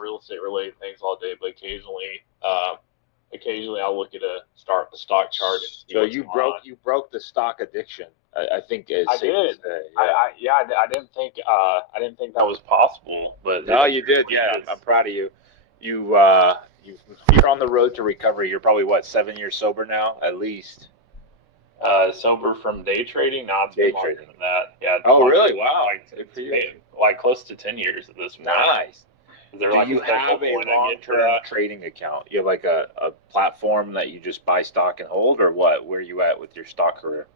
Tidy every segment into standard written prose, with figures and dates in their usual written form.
real estate related things all day, but occasionally I'll look at the stock chart and see So what's going on. you broke the stock addiction. I think it's I safe to did. say. Yeah. Yeah, I didn't think that was possible, but it No, you did. apparently Yeah, I'm is. proud of you. You you're on the road to recovery. You're probably what, 7 years sober now, at least. Sober from day trading? No, it's Day been longer trading. than that. Yeah, Oh, longer really? than that. Wow. Good for you. Like close to 10 years at this point. Nice. Is there Do like a you special have a point I get for long-term that? trading account? You have like a platform that you just buy stock and hold, or what? Where are you at with your stock career?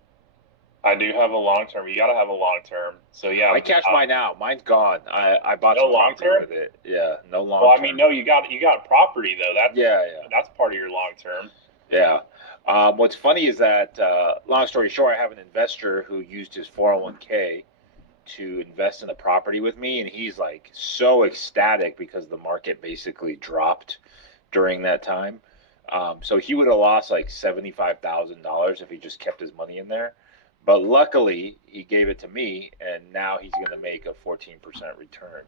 I do have a long term. You got to have a long term. So yeah, I cashed mine out. Mine's gone. I bought no some long property term. with it. Yeah, no Well, long I mean, term. no, you got property though. Yeah, yeah. That's part of your long term. Yeah. What's funny is that, long story short, I have an investor who used his 401k to invest in a property with me, and he's like so ecstatic because the market basically dropped during that time. So he would have lost like $75,000 if he just kept his money in there. But luckily, he gave it to me, and now he's going to make a 14% return.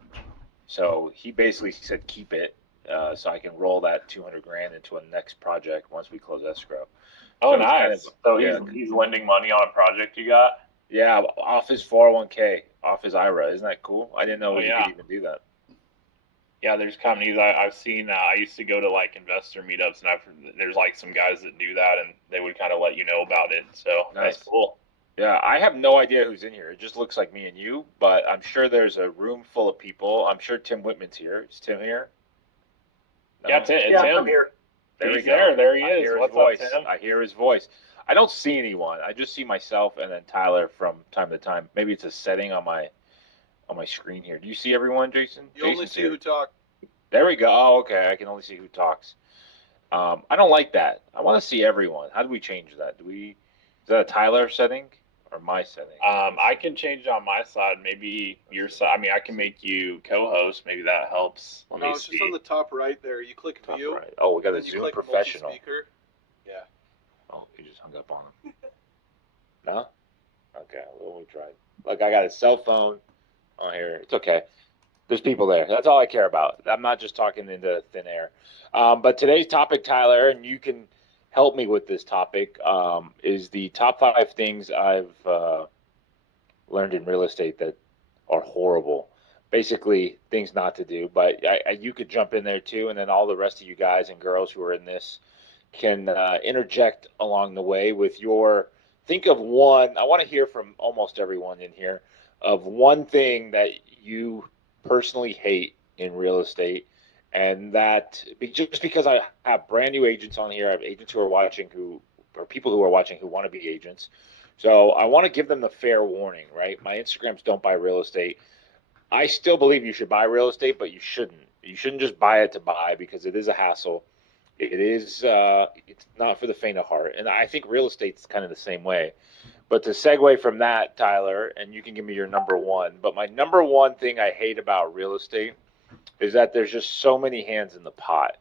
So he basically said, keep it, so I can roll that 200 grand into a next project once we close escrow. Oh, So it's kind of, nice. So yeah, he's lending money on a project you got. yeah, off his 401k, off his IRA. Isn't that cool? I didn't know Oh you could yeah. even do that. Yeah, there's companies I've seen. I used to go to like investor meetups, and there's like some guys that do that, and they would kind of let you know about it. So that's Nice. cool. Yeah, I have no idea who's in here. It just looks like me and you, but I'm sure there's a room full of people. I'm sure Tim Whitman's here. Is Tim here? Yeah, No? It's Yeah, I'm him. here. There we He's go. there. There he I is. hear his What's up, voice. Tim? I hear his voice. I don't see anyone. I just see myself and then Tyler from time to time. Maybe it's a setting on my screen here. Do you see everyone, Jason? You only Jason's see here. who talk. There we go. Oh, okay. I can only see who talks. I don't like that. I want to see everyone. How do we change that? Is that a Tyler setting or my setting? I can change it on my side. Maybe your side. I mean, I can make you co-host. Maybe that helps. Let me No, it's just on see. the top right there. You click Top view, right. Oh, we got and a then you Zoom click professional. multi-speaker. Yeah. Oh, he just hung up on him. No? Okay, well, we tried. Look, I got a cell phone on here. It's okay. There's people there. That's all I care about. I'm not just talking into thin air. But today's topic, Tyler, and you can help me with this topic, is the top 5 things I've learned in real estate that are horrible. Basically, things not to do. But you could jump in there too, and then all the rest of you guys and girls who are in this can interject along the way with your. Think of one. I want to hear from almost everyone in here of one thing that you personally hate in real estate, and that just because I have brand new agents on here, I have agents who are watching who or people who are watching who want to be agents. So I want to give them the fair warning, right? My Instagrams don't buy real estate. I still believe you should buy real estate, but you shouldn't. You shouldn't just buy it to buy because it is a hassle. It's not for the faint of heart, and I think real estate's kind of the same way. But to segue from that, Tyler, and you can give me your number one. But my number one thing I hate about real estate is that there's just so many hands in the pot.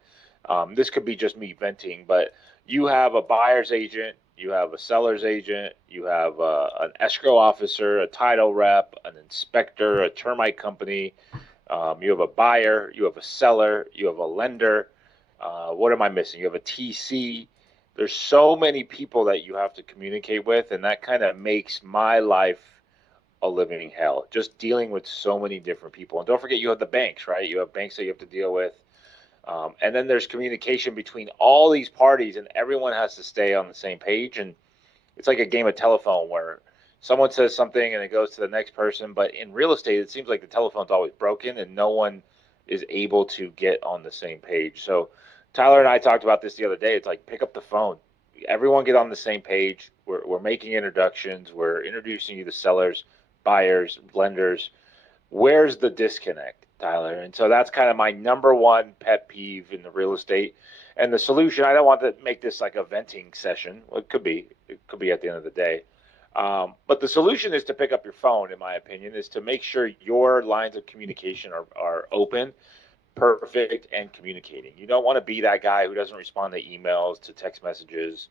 This could be just me venting, but you have a buyer's agent, you have a seller's agent, you have an escrow officer, a title rep, an inspector, a termite company. You have a buyer, you have a seller, you have a lender. What am I missing? You have a TC. There's so many people that you have to communicate with, and that kind of makes my life a living hell. Just dealing with so many different people. And don't forget, you have the banks, right? You have banks that you have to deal with. And then there's communication between all these parties, and everyone has to stay on the same page. And it's like a game of telephone where someone says something and it goes to the next person. But in real estate, it seems like the telephone's always broken and no one is able to get on the same page. So Tyler and I talked about this the other day. It's like pick up the phone. Everyone get on the same page. We're making introductions. We're introducing you to sellers, buyers, lenders. Where's the disconnect, Tyler? And so that's kind of my number one pet peeve in the real estate. And the solution, I don't want to make this like a venting session. Well, it could be. It could be at the end of the day. But the solution is to pick up your phone, in my opinion, is to make sure your lines of communication are open, perfect, and communicating. You don't want to be that guy who doesn't respond to emails, to text messages.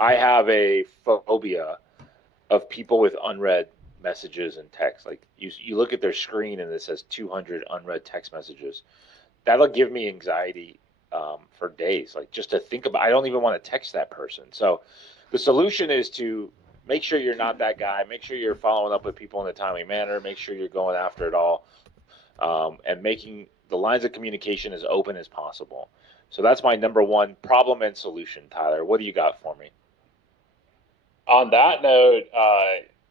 I have a phobia of people with unread messages and text. Like you look at their screen and it says 200 unread text messages. That'll give me anxiety for days. Like just to think about, I don't even want to text that person. So the solution is to make sure you're not that guy. Make sure you're following up with people in a timely manner. Make sure you're going after it all, and making the lines of communication as open as possible. So that's my number one problem and solution, Tyler. What do you got for me? On that note,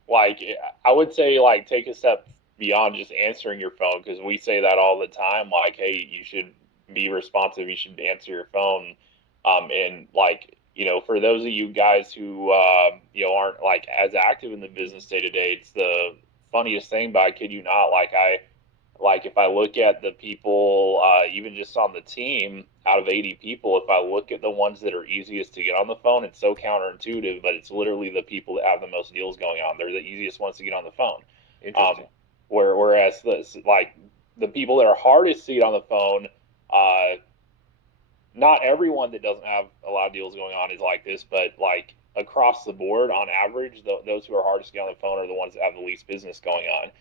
like I would say, like take a step beyond just answering your phone because we say that all the time. Like, hey, you should be responsive. You should answer your phone. And like for those of you guys who aren't like as active in the business day to day, it's the funniest thing. But I kid you not, like if I look at the people, even just on the team, out of 80 people, if I look at the ones that are easiest to get on the phone, it's so counterintuitive, but it's literally the people that have the most deals going on. They're the easiest ones to get on the phone. Interesting. Whereas like the people that are hardest to get on the phone, uh, not everyone that doesn't have a lot of deals going on is like this, but like across the board, on average, those who are hardest to get on the phone are the ones that have the least business going on.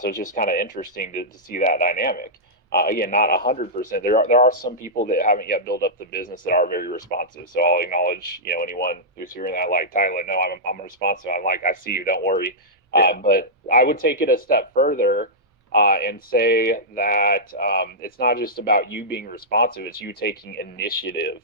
So it's just kind of interesting to see that dynamic. Again, not 100%. There are some people that haven't yet built up the business that are very responsive. So I'll acknowledge anyone who's hearing that like Tyler. No, I'm responsive. I'm like I see you. Don't worry. Yeah. But I would take it a step further and say that it's not just about you being responsive, it's you taking initiative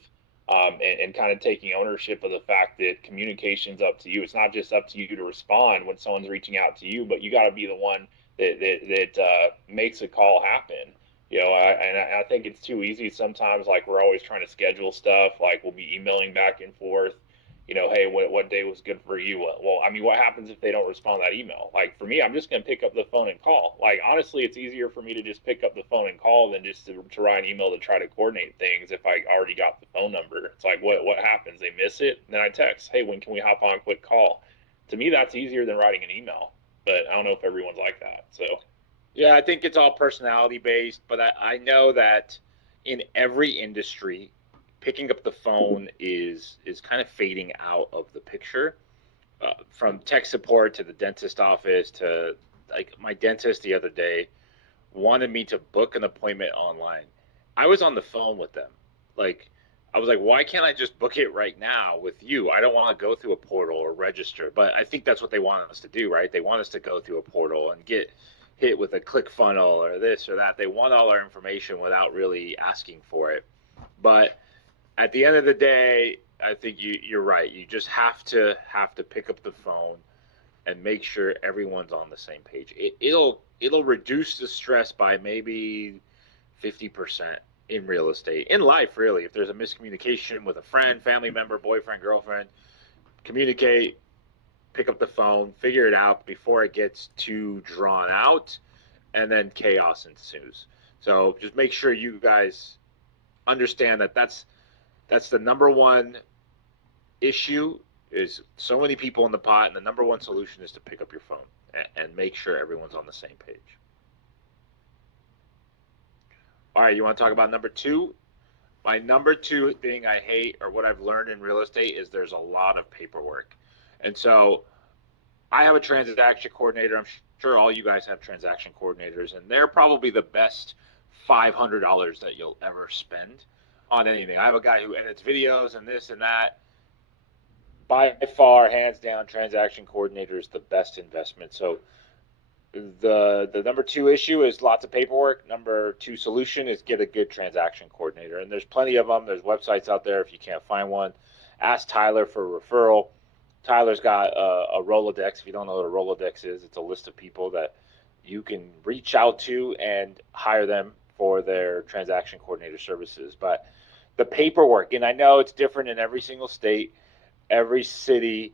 and kind of taking ownership of the fact that communication's up to you. It's not just up to you to respond when someone's reaching out to you, but you got to be the one that makes a call happen. I think it's too easy sometimes. Like we're always trying to schedule stuff. Like we'll be emailing back and forth, hey, what day was good for you? Well, I mean, what happens if they don't respond to that email? Like for me, I'm just going to pick up the phone and call. Like honestly, it's easier for me to just pick up the phone and call than just to write an email to try to coordinate things if I already got the phone number. It's like, what happens? They miss it, then I text, hey, when can we hop on a quick call? To me, that's easier than writing an email. But I don't know if everyone's like that. So Yeah, I think it's all personality based, but I know that in every industry, picking up the phone is kind of fading out of the picture. From tech support to the dentist office to like my dentist the other day wanted me to book an appointment online. I was on the phone with them. Like, I was like, why can't I just book it right now with you? I don't want to go through a portal or register. But I think that's what they want us to do, right? They want us to go through a portal and get hit with a click funnel or this or that. They want all our information without really asking for it. But at the end of the day, I think you're right. You just have to pick up the phone and make sure everyone's on the same page. It'll reduce the stress by maybe 50% in real estate, in life, really. If there's a miscommunication with a friend, family member, boyfriend, girlfriend, communicate, pick up the phone, figure it out before it gets too drawn out, and then chaos ensues. So just make sure you guys understand that that's the number one issue is so many people in the pot, and the number one solution is to pick up your phone and make sure everyone's on the same page. All right, you want to talk about number two? My number two thing I hate, or what I've learned in real estate, is there's a lot of paperwork. And so I have a transaction coordinator. I'm sure all you guys have transaction coordinators, and they're probably the best $500 that you'll ever spend on anything. I have a guy who edits videos and this and that. By far, hands down, transaction coordinator is the best investment. So the number two issue is lots of paperwork. Number two solution is get a good transaction coordinator, and there's plenty of them. There's websites out there. If you can't find one, ask Tyler for a referral. Tyler's got a Rolodex. If you don't know what a Rolodex is, it's a list of people that you can reach out to and hire them for their transaction coordinator services. But the paperwork, and I know it's different in every single state, every city.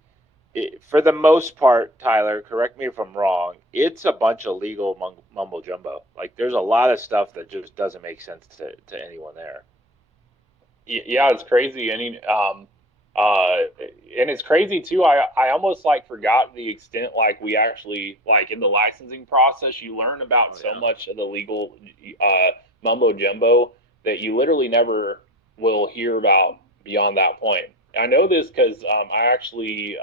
For the most part, Tyler, correct me if I'm wrong, it's a bunch of legal mumbo jumbo. Like there's a lot of stuff that just doesn't make sense to anyone there. yeah, it's crazy. I mean, and it's crazy too. I almost like forgot the extent like we actually like in the licensing process you learn about Oh so yeah. much of the legal mumbo jumbo that you literally never will hear about beyond that point. I know this because I actually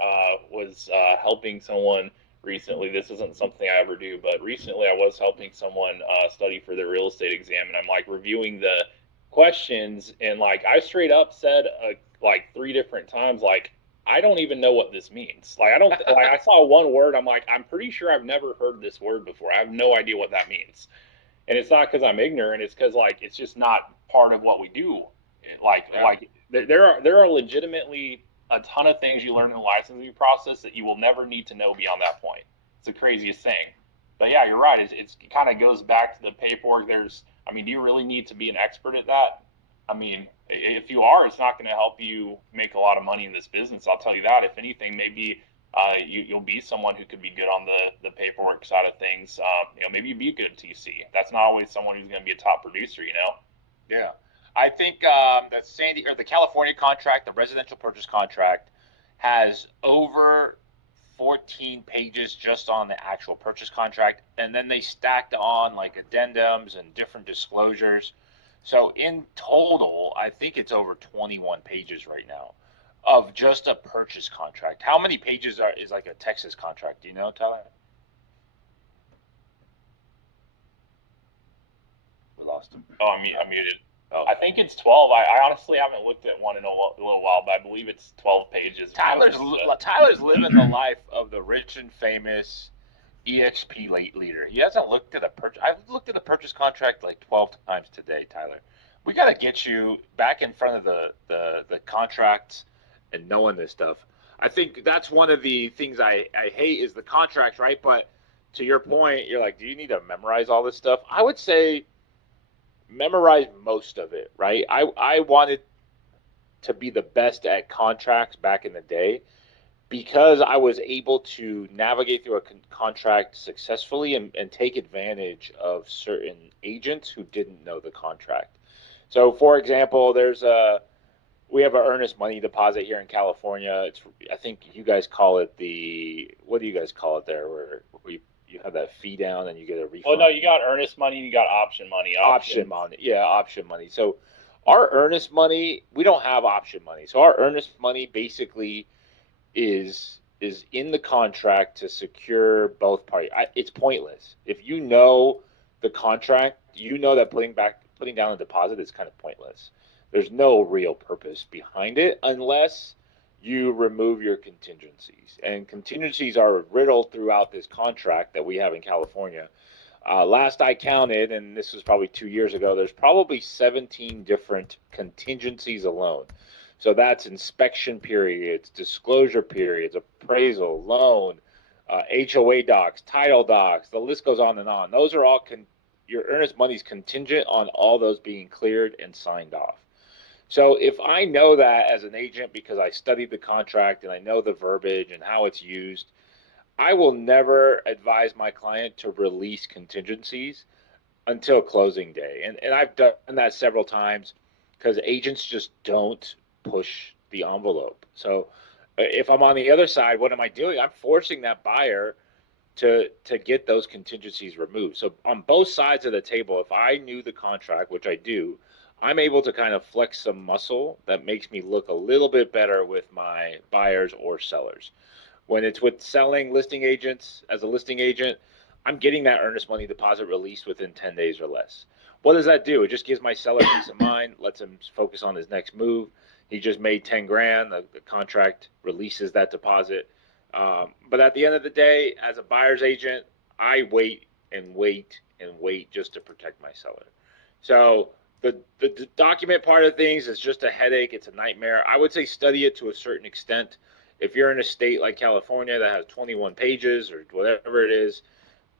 was helping someone recently. This isn't something I ever do, but recently I was helping someone study for their real estate exam, and I'm like reviewing the questions, and like I straight up said like three different times, like I don't even know what this means. Like I don't like I saw one word, I'm like I'm pretty sure I've never heard this word before. I have no idea what that means, and it's not because I'm ignorant. It's because like it's just not part of what we do. Yeah. There are legitimately a ton of things you learn in the licensing process that you will never need to know beyond that point. It's the craziest thing. But yeah, you're right. It kind of goes back to the paperwork. I mean, do you really need to be an expert at that? I mean, if you are, it's not going to help you make a lot of money in this business. I'll tell you that. If anything, maybe you'll be someone who could be good on the paperwork side of things. Maybe you'd be a good TC. That's not always someone who's going to be a top producer. Yeah. I think the the California contract, the residential purchase contract, has over 14 pages just on the actual purchase contract, and then they stacked on like addendums and different disclosures. So in total, I think it's over 21 pages right now of just a purchase contract. How many pages is like a Texas contract? Do you know, Tyler? We lost him. Oh, I'm muted. Oh, I think it's 12. I honestly haven't looked at one in a little while, but I believe it's 12 pages. Tyler's living the life of the rich and famous EXP late leader. He hasn't looked at a purchase. I've looked at a purchase contract like 12 times today, Tyler. We got to get you back in front of the contracts and knowing this stuff. I think that's one of the things I hate is the contracts, right? But to your point, you're like, do you need to memorize all this stuff? I would say memorize most of it, right? I wanted to be the best at contracts back in the day because I was able to navigate through a contract successfully and take advantage of certain agents who didn't know the contract. So, for example, we have an earnest money deposit here in California. I think you guys call it what do you guys call it there, where you have that fee down and you get a Oh no, refund? you got earnest money, you got option money. Option Options. money, yeah, option money. So our earnest money, we don't have option money. So our earnest money basically is in the contract to secure both parties. It's pointless if you know the contract. You know that putting down a deposit is kind of pointless. There's no real purpose behind it unless you remove your contingencies, and contingencies are riddled throughout this contract that we have in California. Last I counted, and this was probably 2 years ago, there's probably 17 different contingencies alone. So that's inspection periods, disclosure periods, appraisal, loan, HOA docs, title docs. The list goes on and on. Those are all your earnest money's contingent on all those being cleared and signed off. So if I know that as an agent because I studied the contract and I know the verbiage and how it's used, I will never advise my client to release contingencies until closing day. And I've done that several times because agents just don't push the envelope. So if I'm on the other side, what am I doing? I'm forcing that buyer to get those contingencies removed. So on both sides of the table, if I knew the contract, which I do, I'm able to kind of flex some muscle that makes me look a little bit better with my buyers or sellers. When it's with selling listing agents, as a listing agent, I'm getting that earnest money deposit released within 10 days or less. What does that do? It just gives my seller peace of mind, lets him focus on his next move. He just made 10 grand. The contract releases that deposit. But at the end of the day, as a buyer's agent, I wait and wait and wait just to protect my seller. So the document part of things is just a headache. It's a nightmare. I would say study it to a certain extent. If you're in a state like California that has 21 pages or whatever it is,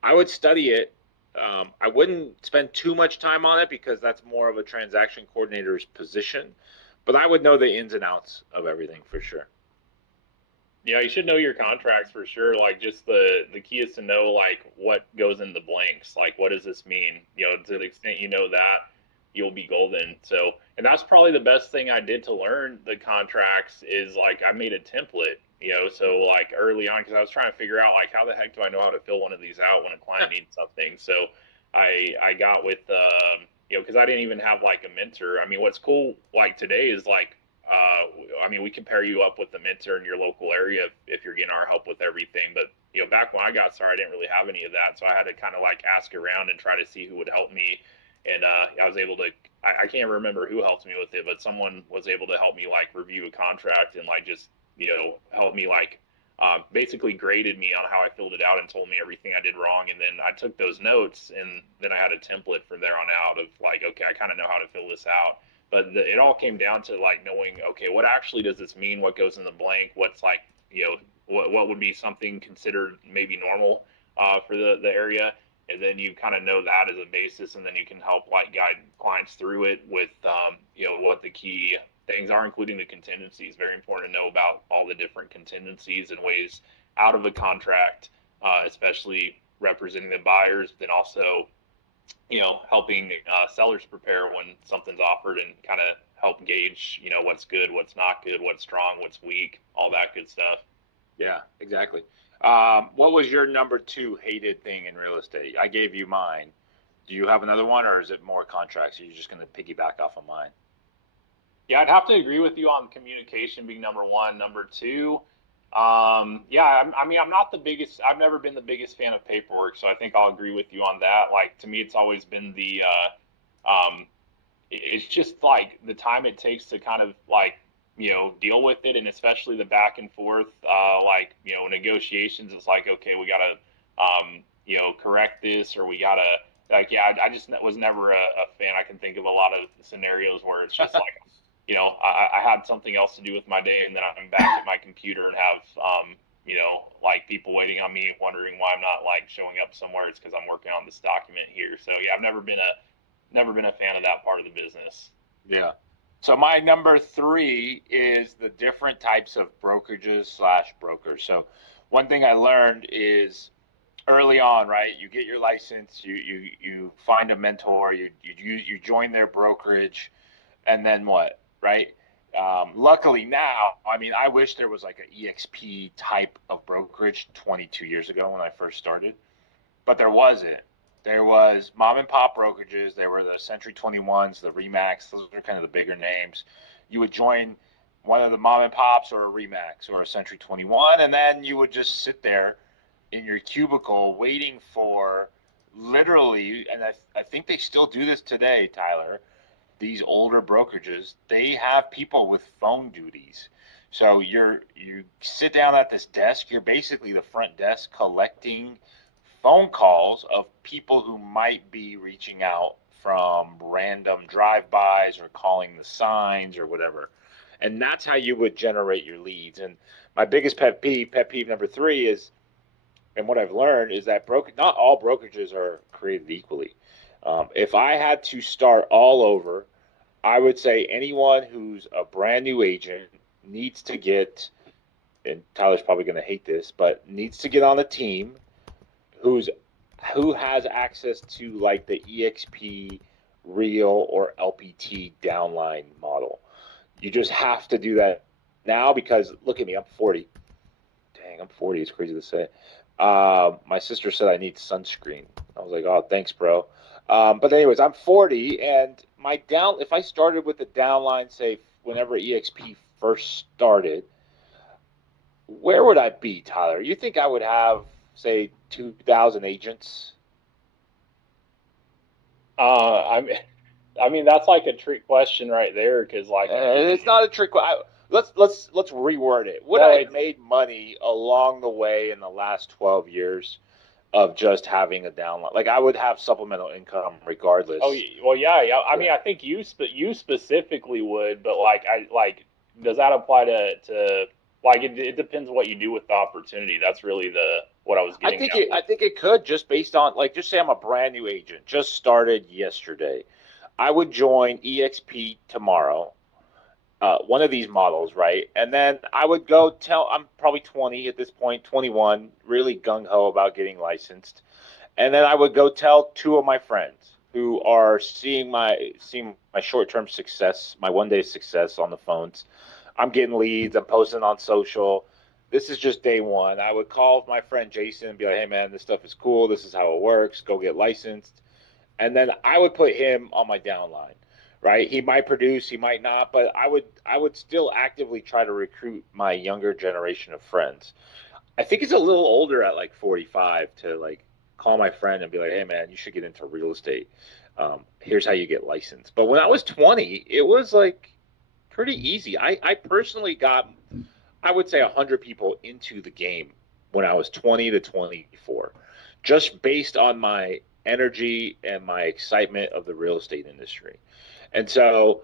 I would study it. I wouldn't spend too much time on it because that's more of a transaction coordinator's position, but I would know the ins and outs of everything for sure. Yeah, you should know your contracts for sure. Like just the key is to know like what goes in the blanks. Like what does this mean? To the extent you know that, you'll be golden. So, and that's probably the best thing I did to learn the contracts is like I made a template. So like early on because I was trying to figure out like how the heck do I know how to fill one of these out when a client needs something. So I got with because I didn't even have like a mentor. I mean, what's cool like today is like I mean, we can pair you up with a mentor in your local area if you're getting our help with everything. But back when I got started, I didn't really have any of that, so I had to kind of like ask around and try to see who would help me. And I was able to. I can't remember who helped me with it, but someone was able to help me like review a contract and like just help me like basically graded me on how I filled it out and told me everything I did wrong. And then I took those notes and then I had a template from there on out of like, okay, I kind of know how to fill this out. But it all came down to like knowing, okay, what actually does this mean? What goes in the blank? What's like, what would be something considered maybe normal for the area? And then you kind of know that as a basis, and then you can help like guide clients through it with, what the key things are, including the contingencies. Very important to know about all the different contingencies and ways out of a contract, especially representing the buyers, then also, helping sellers prepare when something's offered and kind of help gauge, what's good, what's not good, what's strong, what's weak, all that good stuff. Yeah, exactly. What was your number two hated thing in real estate? I gave you mine. Do you have another one, or is it more contracts? Are you just going to piggyback off of mine? Yeah, I'd have to agree with you on communication being number one. Number two, yeah, I mean, I'm not the biggest. I've never been the biggest fan of paperwork, so I think I'll agree with you on that. Like to me, it's always been the it's just like the time it takes to kind of like deal with it, and especially the back and forth like negotiations. It's like, okay, we gotta correct this, or we gotta like, yeah, I just was never a fan. I can think of a lot of scenarios where it's just like, I had something else to do with my day, and then I'm back at my computer and have like people waiting on me wondering why I'm not like showing up somewhere. It's because I'm working on this document here. So yeah, I've never been a fan of that part of the business. Yeah. So my number three is the different types of brokerages slash brokers. So one thing I learned is early on, right? You get your license, you find a mentor, you join their brokerage, and then what, right? Luckily now, I mean, I wish there was like an EXP type of brokerage 22 years ago when I first started, but there wasn't. There was mom and pop brokerages. There were the Century 21s, the Remax. Those are kind of the bigger names. You would join one of the mom and pops or a Remax or a Century 21, and then you would just sit there in your cubicle waiting for literally, and I think they still do this today, Tyler. These older brokerages, they have people with phone duties. So you sit down at this desk, you're basically the front desk collecting phone calls of people who might be reaching out from random drive-bys or calling the signs or whatever. And that's how you would generate your leads. And my biggest pet peeve number three is, and what I've learned is that not all brokerages are created equally. If I had to start all over, I would say anyone who's a brand new agent needs to get, and Tyler's probably going to hate this, but needs to get on a team who's who has access to like the EXP, Real, or LPT downline model. You just have to do that now because look at me, I'm 40. Dang, I'm 40. It's crazy to say. My sister said I need sunscreen. I was like, oh, thanks, bro. But anyways, I'm 40, and my down. If I started with the downline, say whenever EXP first started, where would I be, Tyler? You think I would have, say, 2,000 agents? I mean that's like a trick question right there because like It's not a trick. Let's reword it. Would no, I have it's made money along the way in the last 12 years of just having a downline? Like I would have supplemental income oh regardless. well, yeah, yeah. I Yeah. mean I think you specifically would, but like I like does that apply to like it depends what you do with the opportunity. That's really the what I was getting at I with. think it could just based on like just say I'm a brand new agent, just started yesterday. I would join EXP tomorrow, one of these models, right? And then I would go tell I'm probably 20 at this point, 21, really gung ho about getting licensed. And then I would go tell two of my friends who are seeing my short term success, my 1 day success on the phones. I'm getting leads. I'm posting on social. This is just day one. I would call my friend Jason and be like, "Hey man, this stuff is cool. This is how it works. Go get licensed." And then I would put him on my downline. right? He might produce, he might not, but I would still actively try to recruit my younger generation of friends. I think it's a little older at like 45 to like call my friend and be like, "Hey man, you should get into real estate. Here's how you get licensed." But when I was 20, it was like pretty easy. I personally got, I would say, 100 people into the game when I was 20 to 24, just based on my energy and my excitement of the real estate industry. And so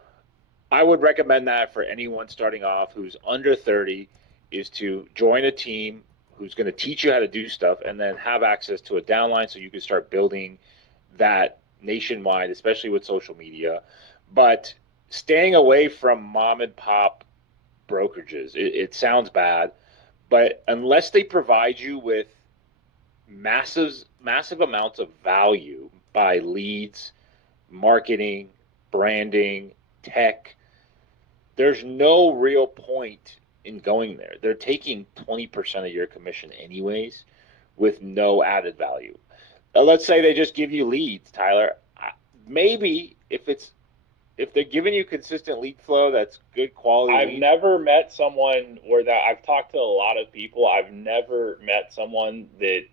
I would recommend that for anyone starting off who's under 30 is to join a team who's going to teach you how to do stuff and then have access to a downline so you can start building that nationwide, especially with social media. But staying away from mom and pop brokerages, it sounds bad, but unless they provide you with massive amounts of value by leads, marketing, branding, tech, there's no real point in going there. They're taking 20% of your commission anyways with no added value. Let's say they just give you leads, Tyler. Maybe if they're giving you consistent lead flow, that's good quality I've leads. never met someone where that I've talked to a lot of people. I've never met someone that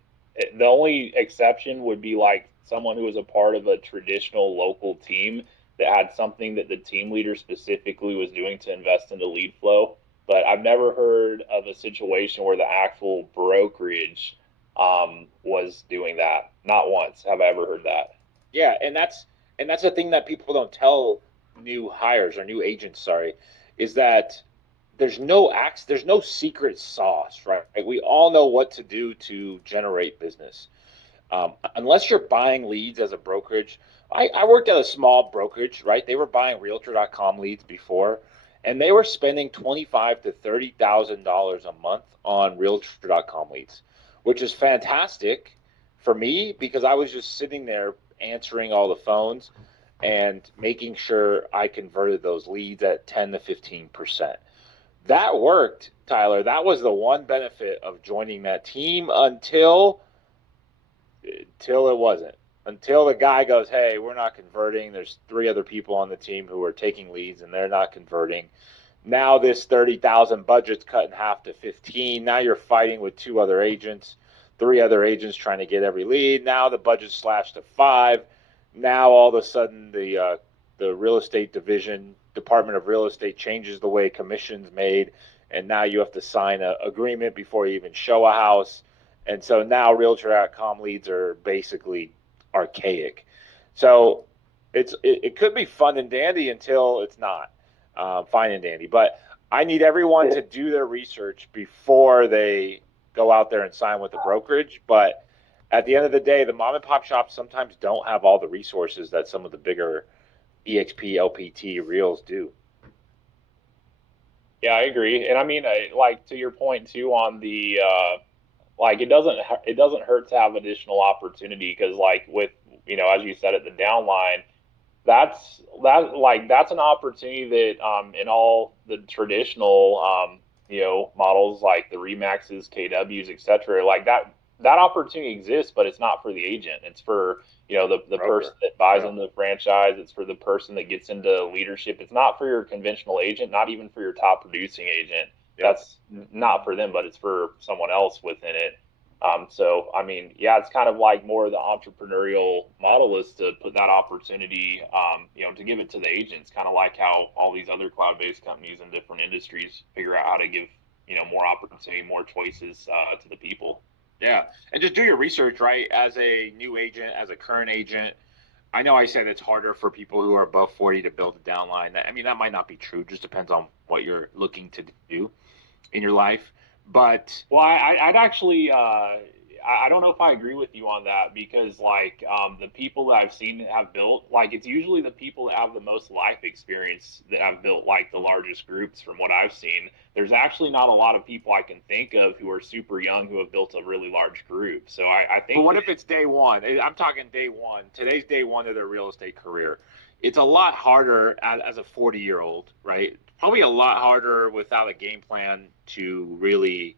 the only exception would be like someone who was a part of a traditional local team that had something that the team leader specifically was doing to invest into lead flow. But I've never heard of a situation where the actual brokerage was doing that. Not once have I ever heard that. Yeah, and that's the thing that people don't tell new hires or new agents, sorry, is that there's no secret sauce, right? We all know what to do to generate business. Unless you're buying leads as a brokerage, I worked at a small brokerage, right? They were buying Realtor.com leads before, and they were spending 25 to $30,000 a month on Realtor.com leads, which is fantastic for me because I was just sitting there answering all the phones and making sure I converted those leads at 10 to 15%. That worked, Tyler. That was the one benefit of joining that team until it wasn't. Until the guy goes, "Hey, we're not converting. There's three other people on the team who are taking leads and they're not converting." Now this 30,000 budget's cut in half to 15. Now you're fighting with two other agents, three other agents trying to get every lead. Now the budget's slashed to 5. Now all of a sudden the real estate division, Department of Real Estate changes the way commissions made, and now you have to sign an agreement before you even show a house. And so now Realtor.com leads are basically archaic. So it could be fun and dandy until it's not fine and dandy. But I need everyone to do their research before they go out there and sign with the brokerage. But at the end of the day, the mom and pop shops sometimes don't have all the resources that some of the bigger EXP, LPT reels do. Yeah, I agree. And I mean, like to your point too on the like it doesn't hurt to have additional opportunity because like with as you said at the downline that's an opportunity that in all the traditional models like the Remaxes, KWs, etc. like that opportunity exists, but it's not for the agent. It's for the person Broker. that buys Yeah. into the franchise. It's for the person that gets into leadership. It's not for your conventional agent, not even for your top producing agent. Yep. That's not for them, but it's for someone else within it. So, I mean, yeah, it's kind of like more of the entrepreneurial model is to put that opportunity, to give it to the agents, kind of like how all these other cloud-based companies in different industries figure out how to give, more opportunity, more choices to the people. Yeah. And just do your research, right? As a new agent, as a current agent, I know I said it's harder for people who are above 40 to build a downline. I mean, that might not be true. It just depends on what you're looking to do in your life. But Well, I'd actually, I don't know if I agree with you on that because, like, the people that I've seen that have built, like, it's usually the people that have the most life experience that have built, like, the largest groups from what I've seen. There's actually not a lot of people I can think of who are super young who have built a really large group. So I but think what that if it's day one? I'm talking day one. Today's day one of their real estate career. It's a lot harder as a 40-year-old, right? Probably a lot harder without a game plan to really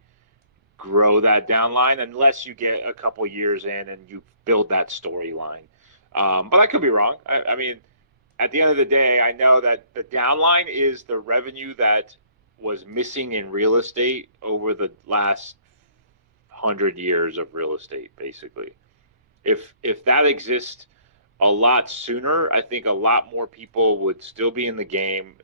grow that downline unless you get a couple years in and you build that storyline. But I could be wrong. I mean, at the end of the day, I know that the downline is the revenue that was missing in real estate over the last 100 years of real estate, basically. If that exists a lot sooner, I think a lot more people would still be in the game.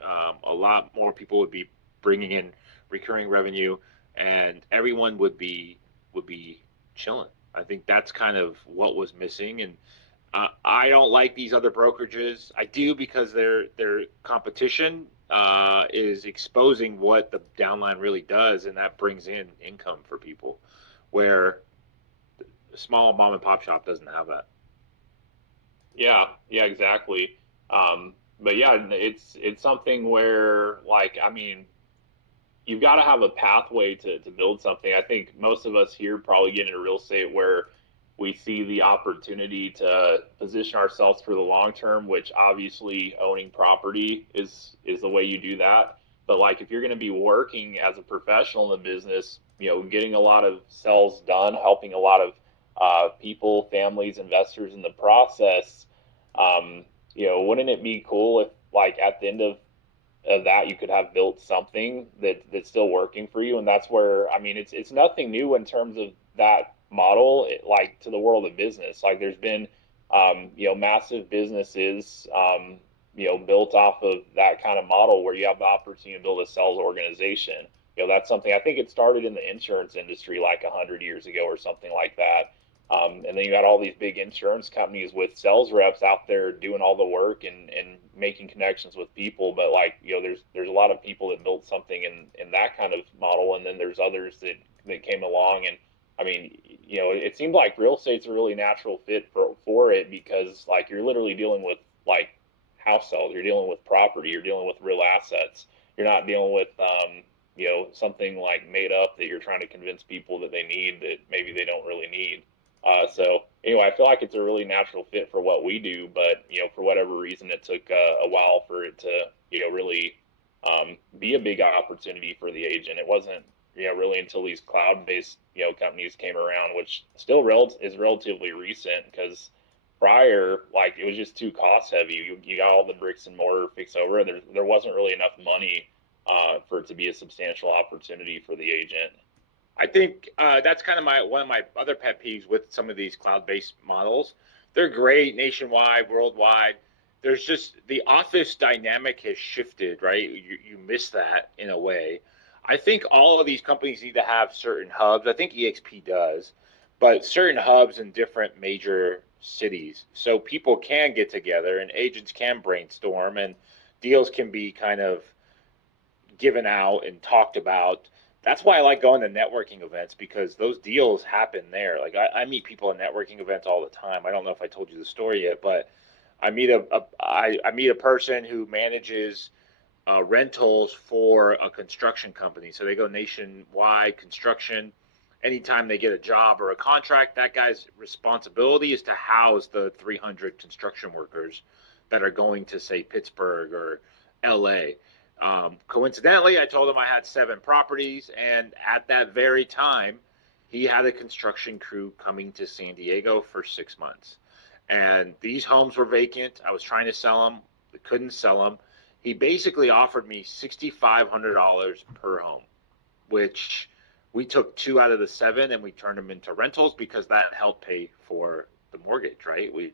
A lot more people would be bringing in recurring revenue, and everyone would be chilling. I think that's kind of what was missing, and I don't like these other brokerages. I do because their competition is exposing what the downline really does, and that brings in income for people, where a small mom and pop shop doesn't have that. Yeah, yeah, exactly. But yeah, it's something where like I mean, you've got to have a pathway to build something. I think most of us here probably get into real estate where we see the opportunity to position ourselves for the long term, which obviously owning property is the way you do that. But like if you're going to be working as a professional in the business, getting a lot of sales done, helping a lot of people, families, investors in the process, wouldn't it be cool if like at the end of that you could have built something that's still working for you, and that's where I mean it's nothing new in terms of that model, like to the world of business. Like there's been massive businesses built off of that kind of model where you have the opportunity to build a sales organization. That's something I think it started in the insurance industry like 100 years ago or something like that. And then you had all these big insurance companies with sales reps out there doing all the work and making connections with people. But like, there's a lot of people that built something in that kind of model, and then there's others that came along. And I mean, it seemed like real estate's a really natural fit for it because like you're literally dealing with like house sales, you're dealing with property, you're dealing with real assets. You're not dealing with something like made up that you're trying to convince people that they need that maybe they don't really need. So anyway, I feel like it's a really natural fit for what we do, but for whatever reason, it took a while for it to really be a big opportunity for the agent. It wasn't really until these cloud-based companies came around, which still is relatively recent because prior, like it was just too cost heavy. You got all the bricks and mortar fixed over. There wasn't really enough money for it to be a substantial opportunity for the agent. I think that's kind of my one of my other pet peeves with some of these cloud-based models. They're great nationwide, worldwide. There's just the office dynamic has shifted, right? You miss that in a way. I think all of these companies need to have certain hubs. I think EXP does, but certain hubs in different major cities so people can get together and agents can brainstorm and deals can be kind of given out and talked about. That's why I like going to networking events because those deals happen there. Like I meet people at networking events all the time. I don't know if I told you the story yet, but I meet a person who manages rentals for a construction company. So they go nationwide construction. Anytime they get a job or a contract, that guy's responsibility is to house the 300 construction workers that are going to, say, Pittsburgh or LA. Coincidentally, I told him I had 7 properties, and at that very time, he had a construction crew coming to San Diego for 6 months. And these homes were vacant. I was trying to sell them, I couldn't sell them. He basically offered me $6,500 per home, which we took 2 out of the 7 and we turned them into rentals because that helped pay for the mortgage, right? We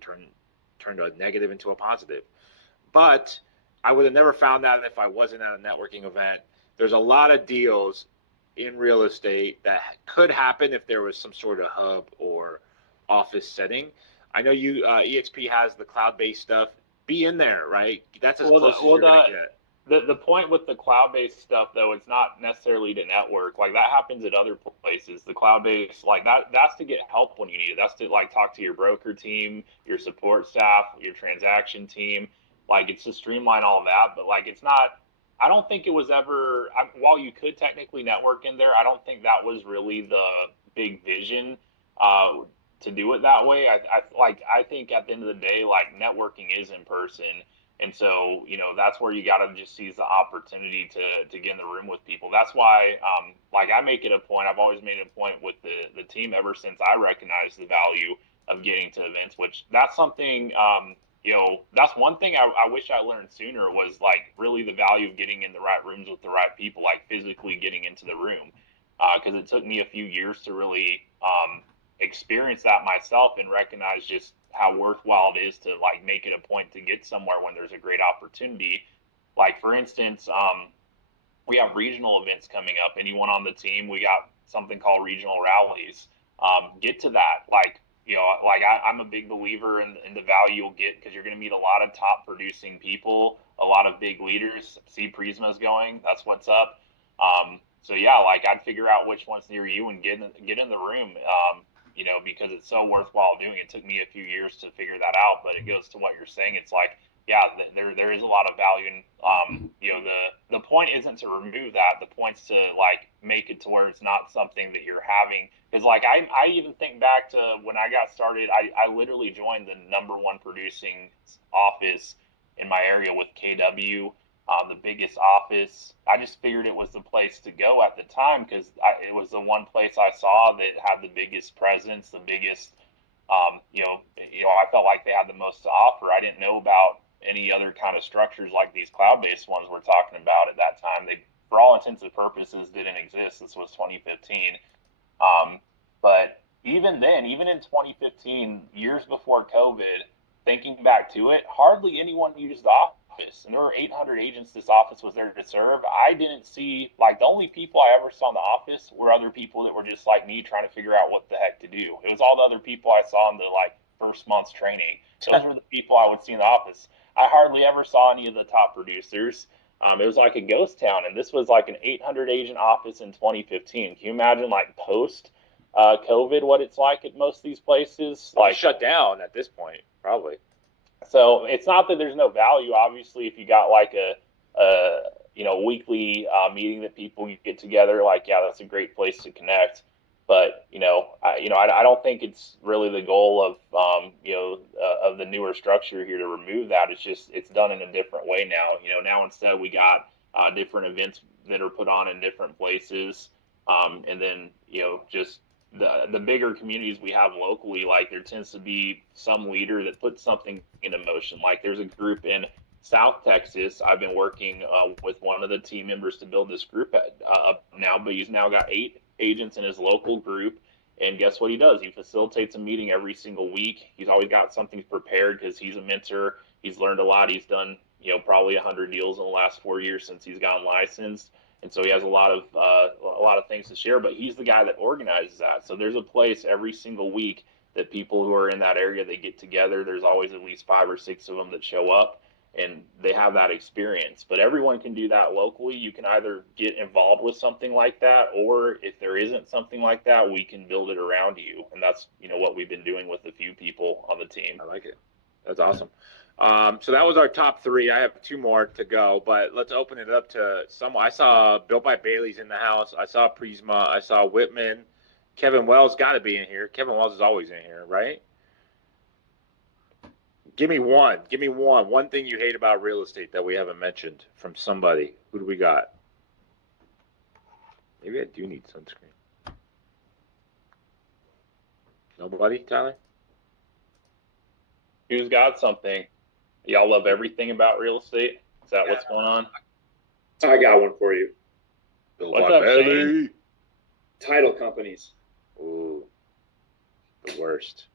turned a negative into a positive. But I would have never found that if I wasn't at a networking event. There's a lot of deals in real estate that could happen if there was some sort of hub or office setting. I know EXP has the cloud-based stuff. Be in there, right? That's as Well, close as well, you're gonna get. the point with the cloud-based stuff though, it's not necessarily to network. Like that happens at other places. The cloud-based, like that's to get help when you need it. That's to like talk to your broker team, your support staff, your transaction team. Like it's to streamline all of that, but like it's not. I don't think it was ever. While you could technically network in there, I don't think that was really the big vision. Uh, to do it that way, I think at the end of the day, like networking is in person, and so, that's where you got to just seize the opportunity to get in the room with people. That's why, like, I make it a point. I've always made it a point with the team ever since I recognized the value of getting to events, which that's something, that's one thing I wish I learned sooner was like really the value of getting in the right rooms with the right people, like physically getting into the room. Because it took me a few years to really experience that myself and recognize just how worthwhile it is to like make it a point to get somewhere when there's a great opportunity. Like for instance, we have regional events coming up. Anyone on the team, we got something called regional rallies. Get to that. I'm a big believer in the value you'll get because you're going to meet a lot of top producing people, a lot of big leaders. See Prisma's going. That's what's up. So yeah, like I'd figure out which one's near you and get in the room. Because it's so worthwhile doing. It took me a few years to figure that out, but it goes to what you're saying. It's like yeah, there is a lot of value in the point isn't to remove that. The point's to like make it to where it's not something that you're having. Because like I even think back to when I got started, I literally joined the number one producing office in my area with KW, the biggest office. I just figured it was the place to go at the time because it was the one place I saw that had the biggest presence, the biggest I felt like they had the most to offer. I didn't know about any other kind of structures like these cloud-based ones we're talking about at that time. They, for all intents and purposes, didn't exist. This was 2015. But even then, even in 2015, years before COVID, thinking back to it, hardly anyone used the office. And there were 800 agents this office was there to serve. I didn't see, like, the only people I ever saw in the office were other people that were just like me trying to figure out what the heck to do. It was all the other people I saw in the, like, first month's training. Those were the people I would see in the office. I hardly ever saw any of the top producers. It was like a ghost town, and this was like an 800 agent office in 2015. Can you imagine, like, post COVID, what it's like at most of these places? Like Like, shut down at this point, probably. so it's not that there's no value. Obviously, if you got like a weekly meeting that people get together, like yeah, that's a great place to connect. But I don't think it's really the goal of the newer structure here to remove that. It's just it's done in a different way now. Now instead we got different events that are put on in different places, and then just the bigger communities we have locally, like there tends to be some leader that puts something into motion. Like there's a group in South Texas. I've been working with one of the team members to build this group up now, but he's now got 8 agents in his local group. And guess what he does? He facilitates a meeting every single week. He's always got something prepared because he's a mentor. He's learned a lot. He's done, probably 100 deals in the last 4 years since he's gotten licensed, and so he has a lot of things to share. But he's the guy that organizes that. So there's a place every single week that people who are in that area they get together. There's always at least 5 or 6 of them that show up, and they have that experience. But everyone can do that locally. You can either get involved with something like that, or if there isn't something like that, we can build it around you. And that's what we've been doing with a few people on the team. I like it. That's awesome. So that was our top three. I have two more to go, but let's open it up to someone. I saw Built by Bailey's in the house. I saw Prisma. I saw Whitman. Kevin Wells got to be in here. Kevin Wells is always in here, right? Give me one. Give me one. One thing you hate about real estate that we haven't mentioned from somebody. Who do we got? Maybe I do need sunscreen. Nobody, Tyler? Who's got something? Y'all love everything about real estate? Is that what's going on? I got one for you. Built What's by up, Bailey. Title companies. Ooh, the worst.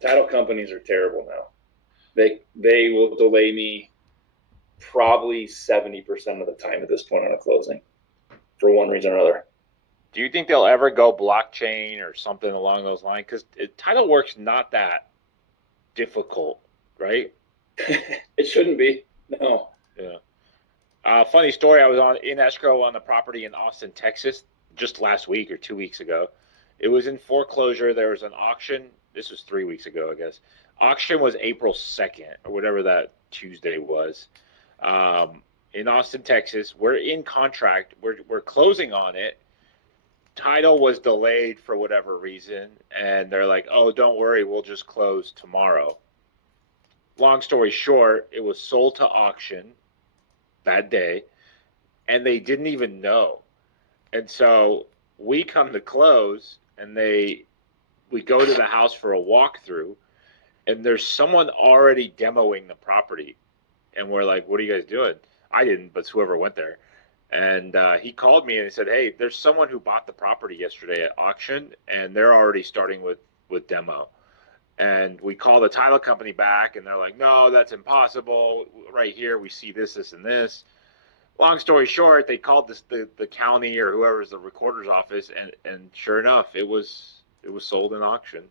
Title companies are terrible now. They will delay me probably 70% of the time at this point on a closing for one reason or another. Do you think they'll ever go blockchain or something along those lines? Because title work's not that difficult, right? It shouldn't be. No. Yeah. Funny story. I was in escrow on the property in Austin, Texas, just last week or 2 weeks ago. It was in foreclosure. There was an auction. This was 3 weeks ago, I guess. Auction was April 2nd or whatever that Tuesday was. In Austin, Texas, we're in contract. We're closing on it. Title was delayed for whatever reason, and they're like, "Oh, don't worry, we'll just close tomorrow." Long story short, it was sold to auction that day, and they didn't even know. And so we come to close, and we go to the house for a walkthrough, and there's someone already demoing the property, and we're like, "What are you guys doing?" I didn't, but whoever went there. And he called me and he said, "Hey, there's someone who bought the property yesterday at auction, and they're already starting with demo." And we call the title company back, and they're like, "No, that's impossible. Right here, we see this, this, and this." Long story short, they called the county or whoever's the recorder's office, and sure enough, it was sold in auction,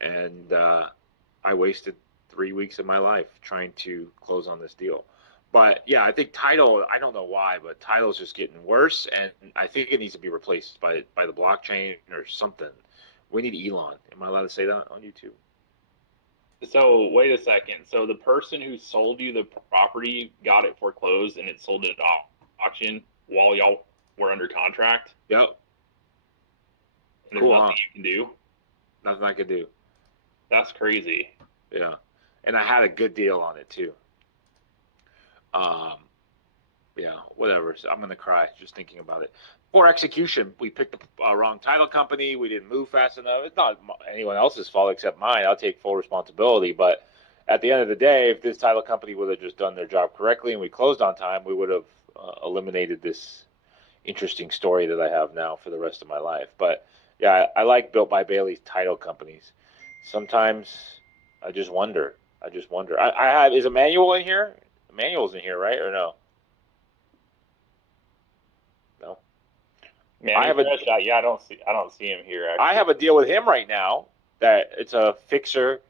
and I wasted 3 weeks of my life trying to close on this deal. But yeah, I think title. I don't know why, but title's just getting worse, and I think it needs to be replaced by the blockchain or something. We need Elon. Am I allowed to say that on YouTube? So wait a second. So the person who sold you the property got it foreclosed and it sold it at auction while y'all were under contract, Yep. and there's Cool, nothing huh? you can do. Nothing I could do. That's crazy. Yeah, and I had a good deal on it too. Um, yeah, whatever. So I'm gonna cry just thinking about it. Poor execution. We picked the wrong title company. We didn't move fast enough. It's not anyone else's fault except mine. I'll take full responsibility. But at the end of the day, if this title company would have just done their job correctly and we closed on time, we would have eliminated this interesting story that I have now for the rest of my life. But yeah, I like Built by Bailey's title companies. Sometimes I just wonder. I just wonder. I have is Emmanuel in here? Emmanuel's in here, right? Or no? No. I Manny have a Fresh, yeah, I don't see him here I actually. have a deal with him right now that it's a fixer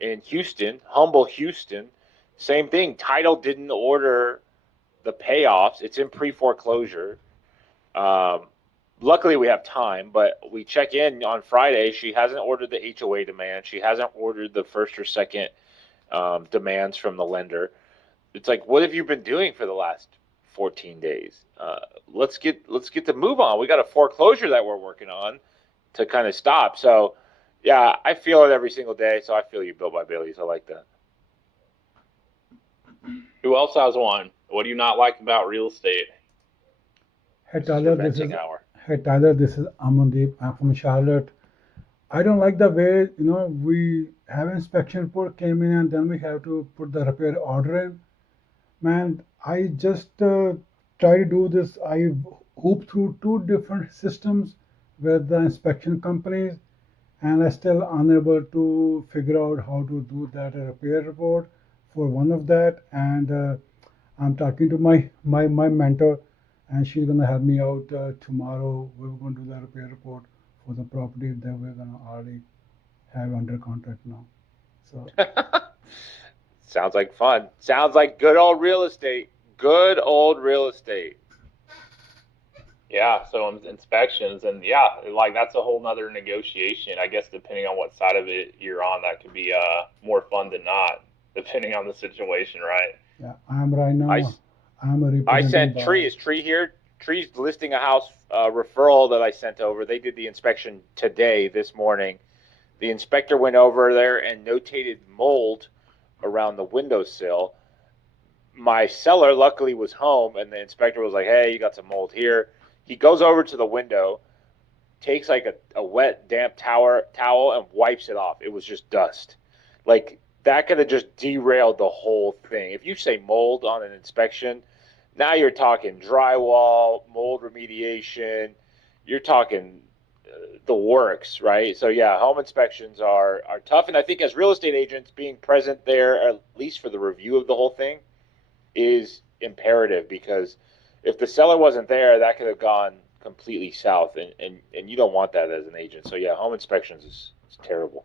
in Houston, humble Houston. Same thing. Title didn't order the payoffs. It's in pre-foreclosure. Um, Luckily, we have time, but we check in on Friday. She hasn't ordered the HOA demand. She hasn't ordered the first or second demands from the lender. It's like, what have you been doing for the last 14 days? Let's get the move on. We got a foreclosure that we're working on to kind of stop. So, yeah, I feel it every single day. So I feel you, Bill by Bailey's. I like that. Who else has one? What do you not like about real estate? Hey This is your Tyler, this venting is hour. Hey Tyler, this is Amandeep. I'm from Charlotte. I don't like the way we have inspection report came in and then we have to put the repair order in. Man, I just try to do this. I hoop through two different systems with the inspection companies, and I still unable to figure out how to do that repair report for one of that. And I'm talking to my mentor, and she's gonna help me out tomorrow. We're gonna do the repair report for the property that we're gonna already have under contract now. So Sounds like fun. Sounds like good old real estate. Good old real estate. Yeah, so inspections and yeah, like that's a whole nother negotiation. I guess depending on what side of it you're on, that could be more fun than not, depending on the situation, right? yeah, I'm right I, now. I'm I representing sent Tree. by. Is Tree here? Tree's listing a house referral that I sent over. They did the inspection today, this morning. The inspector went over there and notated mold around the windowsill. My seller luckily was home, and the inspector was like, "Hey, you got some mold here." He goes over to the window, takes like a wet, damp towel and wipes it off. It was just dust. Like that could have just derailed the whole thing. If you say mold on an inspection, now you're talking drywall, mold remediation. You're talking the works, right? So yeah, home inspections are tough, and I think as real estate agents, being present there at least for the review of the whole thing is imperative because if the seller wasn't there, that could have gone completely south, and you don't want that as an agent. So yeah, home inspections is terrible.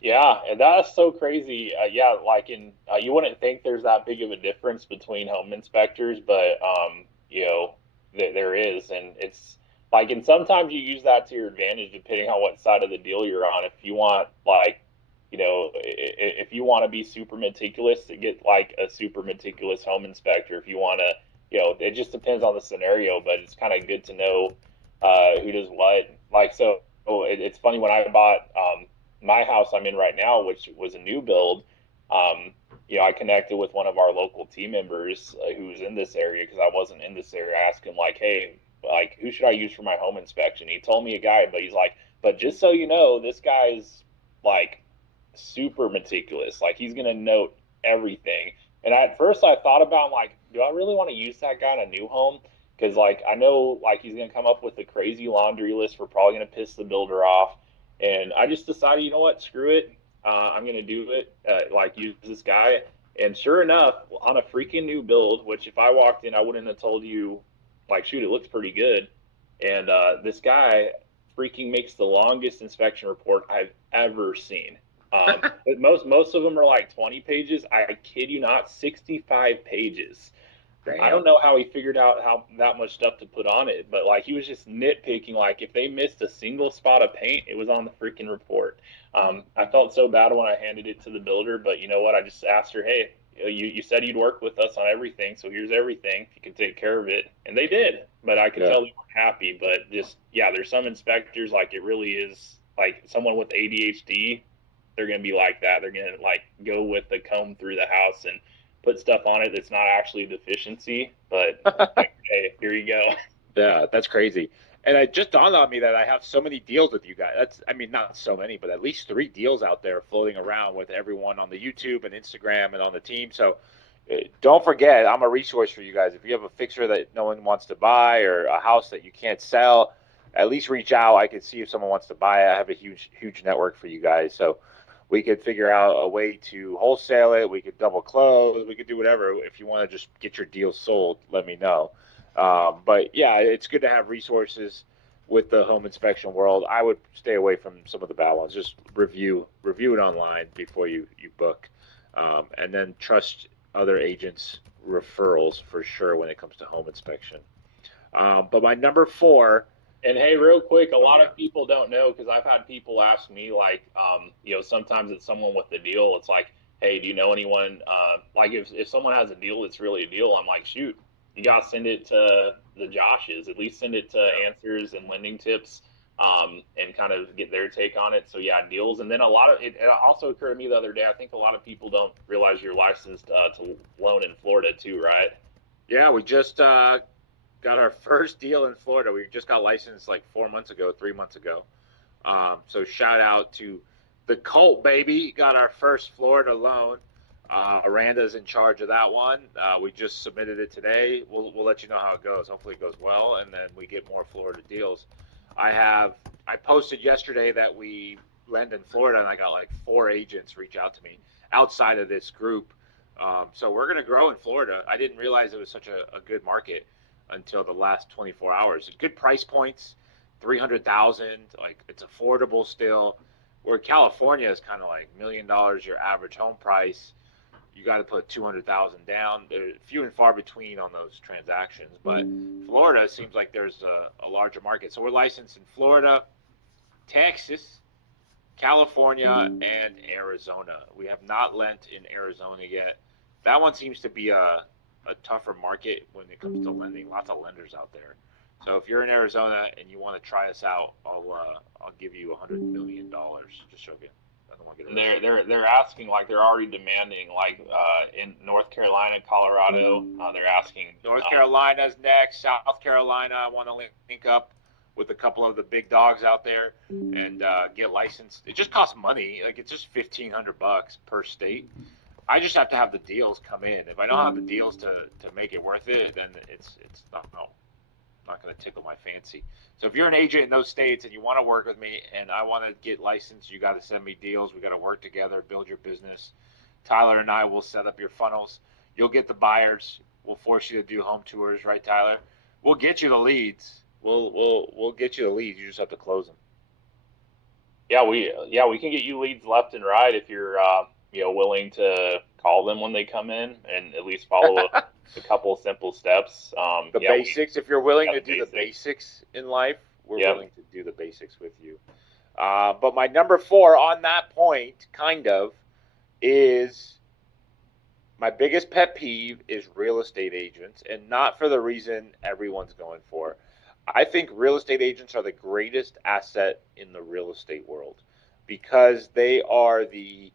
Yeah, and that's so crazy. Yeah, like in you wouldn't think there's that big of a difference between home inspectors, but there is, and it's like, and sometimes you use that to your advantage depending on what side of the deal you're on. If you want, like, if you want to be super meticulous, to get like a super meticulous home inspector. If you want to, it just depends on the scenario, but it's kind of good to know who does what. Like, so it's funny when I bought my house I'm in right now, which was a new build. Um, I connected with one of our local team members who's in this area because I wasn't in this area. I asked him like, "Hey, like, who should I use for my home inspection?" He told me a guy, but he's like, "But just so you know, this guy's like super meticulous. Like he's gonna note everything. And at first I thought about like, do I really want to use that guy in a new home? Because like I know like he's gonna come up with a crazy laundry list. We're probably gonna piss the builder off. And I just decided, you know what, screw it. I'm gonna do it. Like use this guy. And sure enough, on a freaking new build, which if I walked in, I wouldn't have told you, like, shoot, it looks pretty good. And this guy freaking makes the longest inspection report I've ever seen. But most of them are like 20 pages. I kid you not, 65 pages. I Damn. don't know how he figured out how that much stuff to put on it, but like he was just nitpicking. Like if they missed a single spot of paint, it was on the freaking report. I felt so bad when I handed it to the builder, but you know what? I just asked her, hey, you said you'd work with us on everything, so here's everything. If you can take care of it, and they did. But I could Yeah. tell they weren't happy. But just yeah, there's some inspectors like it really is like someone with ADHD. They're gonna be like that. They're gonna like go with the comb through the house and put stuff on it that's not actually a deficiency, but like, hey, here you go. Yeah, that's crazy. And it just dawned on me that I have so many deals with you guys. I mean, not so many, but at least 3 deals out there floating around with everyone on the YouTube and Instagram and on the team. So don't forget, I'm a resource for you guys. If you have a fixer that no one wants to buy or a house that you can't sell, at least reach out. I could see if someone wants to buy it. I have a huge network for you guys. So we could figure out a way to wholesale it. We could double close. We could do whatever. If you want to just get your deal sold, let me know. But yeah, it's good to have resources with the home inspection world. I would stay away from some of the bad ones. Just review it online before you book, and then trust other agents' referrals for sure when it comes to home inspection. But my number four. And hey, real quick, a Oh lot yeah. of people don't know because I've had people ask me like, sometimes it's someone with the deal. It's like, hey, do you know anyone? Like if someone has a deal that's really a deal, I'm like, shoot, you gotta send it to the Joshes. At least send it to Yeah. Answers and Lending Tips, and kind of get their take on it. So yeah, deals. And then a lot of it also occurred to me the other day. I think a lot of people don't realize you're licensed to loan in Florida too, right? Yeah, we just got our first deal in Florida. We just got licensed like 4 months ago, 3 months ago. So shout out to the Colt baby. Got our first Florida loan. Aranda's in charge of that one. We just submitted it today. We'll let you know how it goes. Hopefully it goes well, and then we get more Florida deals. I posted yesterday that we lend in Florida, and I got like 4 agents reach out to me outside of this group. So we're gonna grow in Florida. I didn't realize it was such a good market until the last 24 hours. Good price points, 300,000. Like it's affordable still. Where California is kind of like $1 million your average home price. You got to put 200,000 down. They're few and far between on those transactions, but Florida seems like there's a larger market. So we're licensed in Florida, Texas, California, and Arizona. We have not lent in Arizona yet. That one seems to be a tougher market when it comes to lending. Lots of lenders out there. So if you're in Arizona and you want to try us out, I'll give you $100 million just so you. I don't want to get And arrested. they're asking like they're already demanding like in North Carolina, Colorado, they're asking North Carolina's next. South Carolina, I want to link up with a couple of the big dogs out there and get licensed. It just costs money. Like it's just $1,500 per state. I just have to have the deals come in. If I don't have the deals to make it worth it, then it's not no, not going to tickle my fancy. So if you're an agent in those states and you want to work with me and I want to get licensed, you got to send me deals. We got to work together, build your business. Tyler and I will set up your funnels. You'll get the buyers. We'll force you to do home tours, right, Tyler? We'll get you the leads. We'll get you the leads. You just have to close them. we can get you leads left and right if you're willing to call them when they come in and at least follow a couple of simple steps. The Yeah, basics. If you're willing got to the do the basics. basics in life, we're Yep. willing to do the basics with you. But my number four on that point, kind of, is my biggest pet peeve is real estate agents, and not for the reason everyone's going for. I think real estate agents are the greatest asset in the real estate world because they are the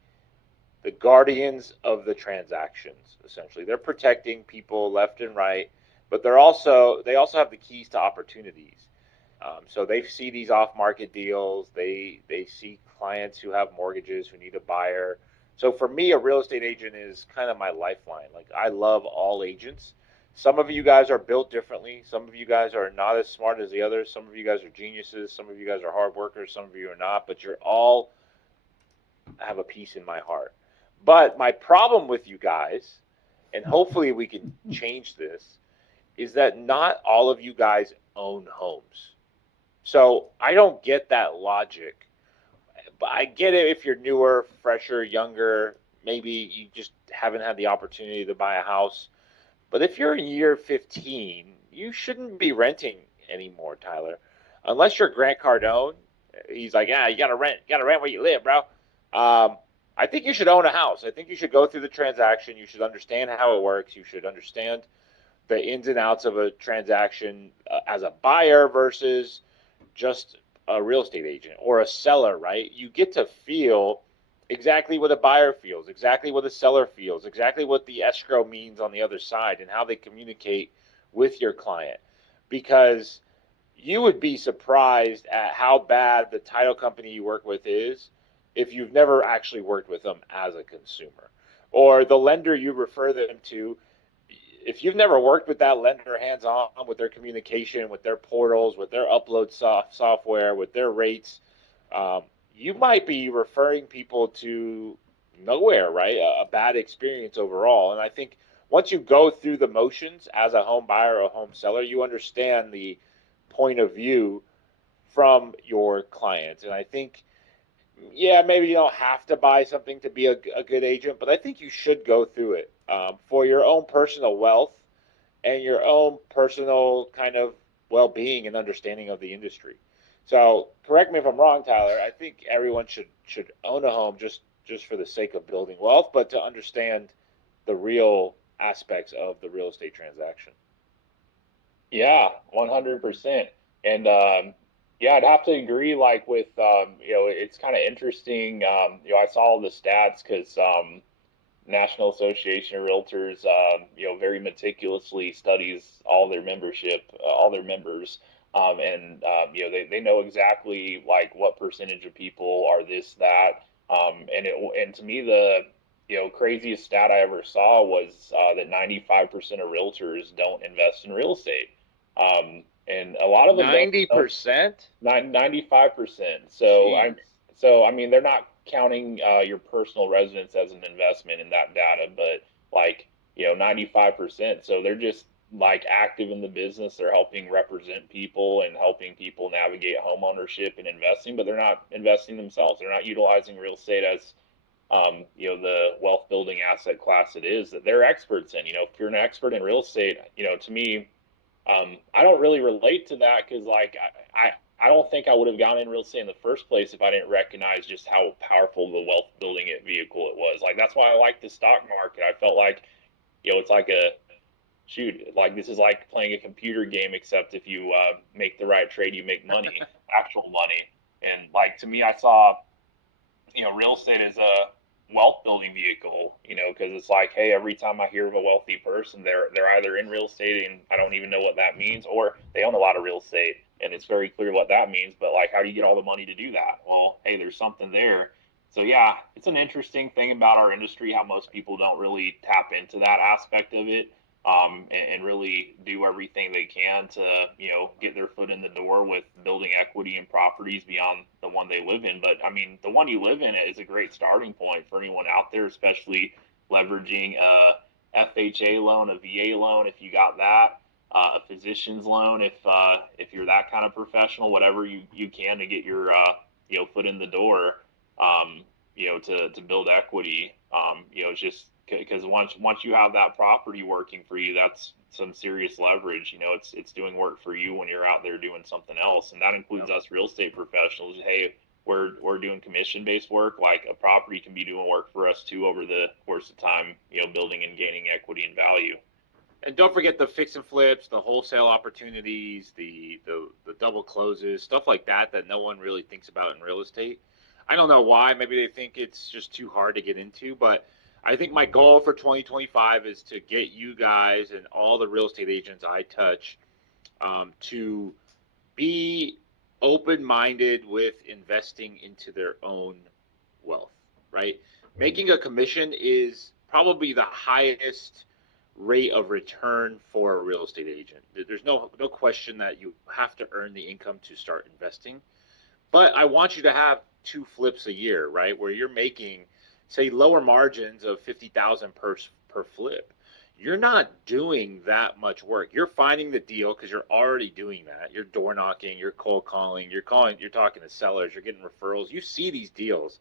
guardians of the transactions. Essentially, they're protecting people left and right, but they also have the keys to opportunities. So they see these off-market deals. They see clients who have mortgages who need a buyer. So for me, a real estate agent is kind of my lifeline. Like I love all agents. Some of you guys are built differently. Some of you guys are not as smart as the others. Some of you guys are geniuses. Some of you guys are hard workers. Some of you are not. But you're all have a piece in my heart. But my problem with you guys, and hopefully we can change this, is that not all of you guys own homes. So I don't get that logic. But I get it if you're newer, fresher, younger, maybe you just haven't had the opportunity to buy a house. But if you're in year 15, you shouldn't be renting anymore, Tyler. Unless you're Grant Cardone. He's like, yeah, you gotta rent where you live, bro. Um, I think you should own a house. I think you should go through the transaction. You should understand how it works. You should understand the ins and outs of a transaction as a buyer versus just a real estate agent or a seller, right? You get to feel exactly what a buyer feels, exactly what a seller feels, exactly what the escrow means on the other side and how they communicate with your client. Because you would be surprised at how bad the title company you work with is if you've never actually worked with them as a consumer. Or the lender you refer them to, if you've never worked with that lender hands on with their communication, with their portals, with their upload software, with their rates, um, you might be referring people to nowhere, right? A bad experience overall. And I think once you go through the motions as a home buyer or a home seller, you understand the point of view from your clients. And I think, yeah, maybe you don't have to buy something to be a good agent, but I think you should go through it for your own personal wealth and your own personal kind of well-being and understanding of the industry. So, correct me if I'm wrong, Tyler. I think everyone should own a home just for the sake of building wealth, but to understand the real aspects of the real estate transaction. Yeah, 100%. And yeah, I'd have to agree. Like with it's kind of interesting. I saw all the stats because National Association of Realtors, very meticulously studies all their membership, all their members, and they know exactly like what percentage of people are this that, and to me the craziest stat I ever saw was that 95% of realtors don't invest in real estate, and a lot of them don't 90%? 95%. Jeez. I mean they're not counting your personal residence as an investment in that data, but like 95%. So they're just like active in the business. They're helping represent people and helping people navigate home ownership and investing, but they're not investing themselves. They're not utilizing real estate as the wealth building asset class it is that they're experts in. If you're an expert in real estate, to me, I don't really relate to that because, like, I don't think I would have gone in real estate in the first place if I didn't recognize just how powerful the wealth building it vehicle it was. Like, that's why I like the stock market. I felt like, it's like a shoot, like this is like playing a computer game, except if you make the right trade, you make money, actual money. And like to me, I saw real estate is a wealth building vehicle, because it's like, hey, every time I hear of a wealthy person, they're either in real estate and I don't even know what that means, or they own a lot of real estate and it's very clear what that means. But like, how do you get all the money to do that? Well, hey, there's something there. So yeah, it's an interesting thing about our industry how most people don't really tap into that aspect of it, and really do everything they can to get their foot in the door with building equity in properties beyond the one they live in. But I mean, the one you live in is a great starting point for anyone out there, especially leveraging a FHA loan, a VA loan if you got that, a physician's loan if you're that kind of professional, whatever you can to get your foot in the door, to build equity. It's just because once you have that property working for you, that's some serious leverage. It's doing work for you when you're out there doing something else, and that includes Yep. us real estate professionals. Hey, we're doing commission based work. Like a property can be doing work for us too over the course of time. Building and gaining equity and value. And don't forget the fix and flips, the wholesale opportunities, the double closes, stuff like that that no one really thinks about in real estate. I don't know why. Maybe they think it's just too hard to get into, but I think my goal for 2025 is to get you guys and all the real estate agents I touch to be open-minded with investing into their own wealth, right? Making a commission is probably the highest rate of return for a real estate agent. There's no question that you have to earn the income to start investing. But I want you to have two flips a year, right? Where you're making, say, lower margins of 50,000 per flip. You're not doing that much work. You're finding the deal because you're already doing that. You're door knocking, you're cold calling, you're talking to sellers, you're getting referrals. You see these deals.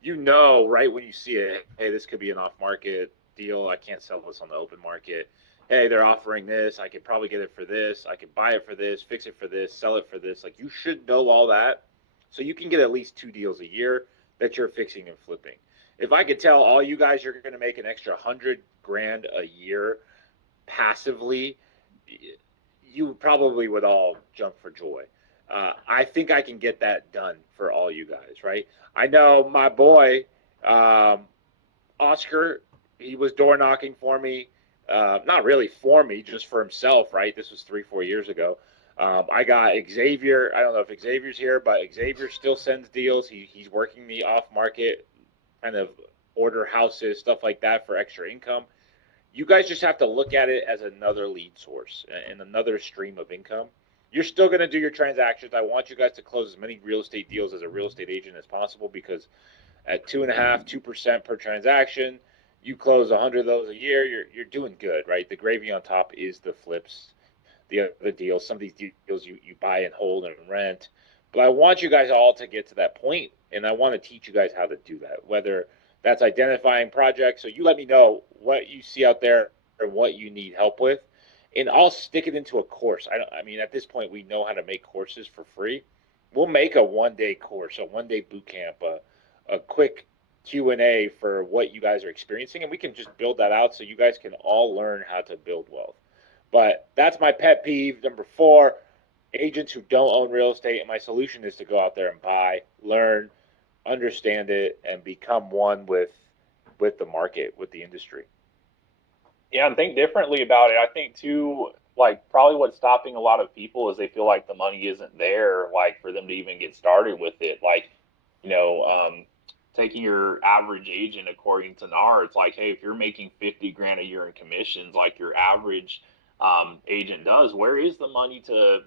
You know right when you see it, hey, this could be an off market deal. I can't sell this on the open market. Hey, they're offering this. I could probably get it for this. I could buy it for this, fix it for this, sell it for this. Like you should know all that so you can get at least two deals a year that you're fixing and flipping. If I could tell all you guys you're going to make an extra 100 grand a year passively, you probably would all jump for joy. I think I can get that done for all you guys, right? I know my boy, um, Oscar, he was door knocking for me. Not really for me, just for himself, right? This was 3, 4 years ago. I got Xavier. I don't know if Xavier's here, but Xavier still sends deals. He's working the off market kind of order houses, stuff like that for extra income. You guys just have to look at it as another lead source and another stream of income. You're still going to do your transactions. I want you guys to close as many real estate deals as a real estate agent as possible because at 2.5, 2% per transaction, you close 100 of those a year. You're doing good, right? The gravy on top is the flips, the other deals. Some of these deals you buy and hold and rent. But I want you guys all to get to that point, and I want to teach you guys how to do that. Whether that's identifying projects, so you let me know what you see out there and what you need help with, and I'll stick it into a course. I mean, at this point, we know how to make courses for free. We'll make a 1 day course, a 1 day boot camp, a quick Q&A for what you guys are experiencing, and we can just build that out so you guys can all learn how to build wealth. But that's my pet peeve. Number 4, agents who don't own real estate. And my solution is to go out there and buy, learn, understand it, and become one with the market, with the industry. Yeah, and think differently about it. I think too, like probably what's stopping a lot of people is they feel like the money isn't there, like for them to even get started with it. Like, you know, taking your average agent according to NAR, it's like, hey, if you're making 50 grand a year in commissions, like your average agent does, where is the money to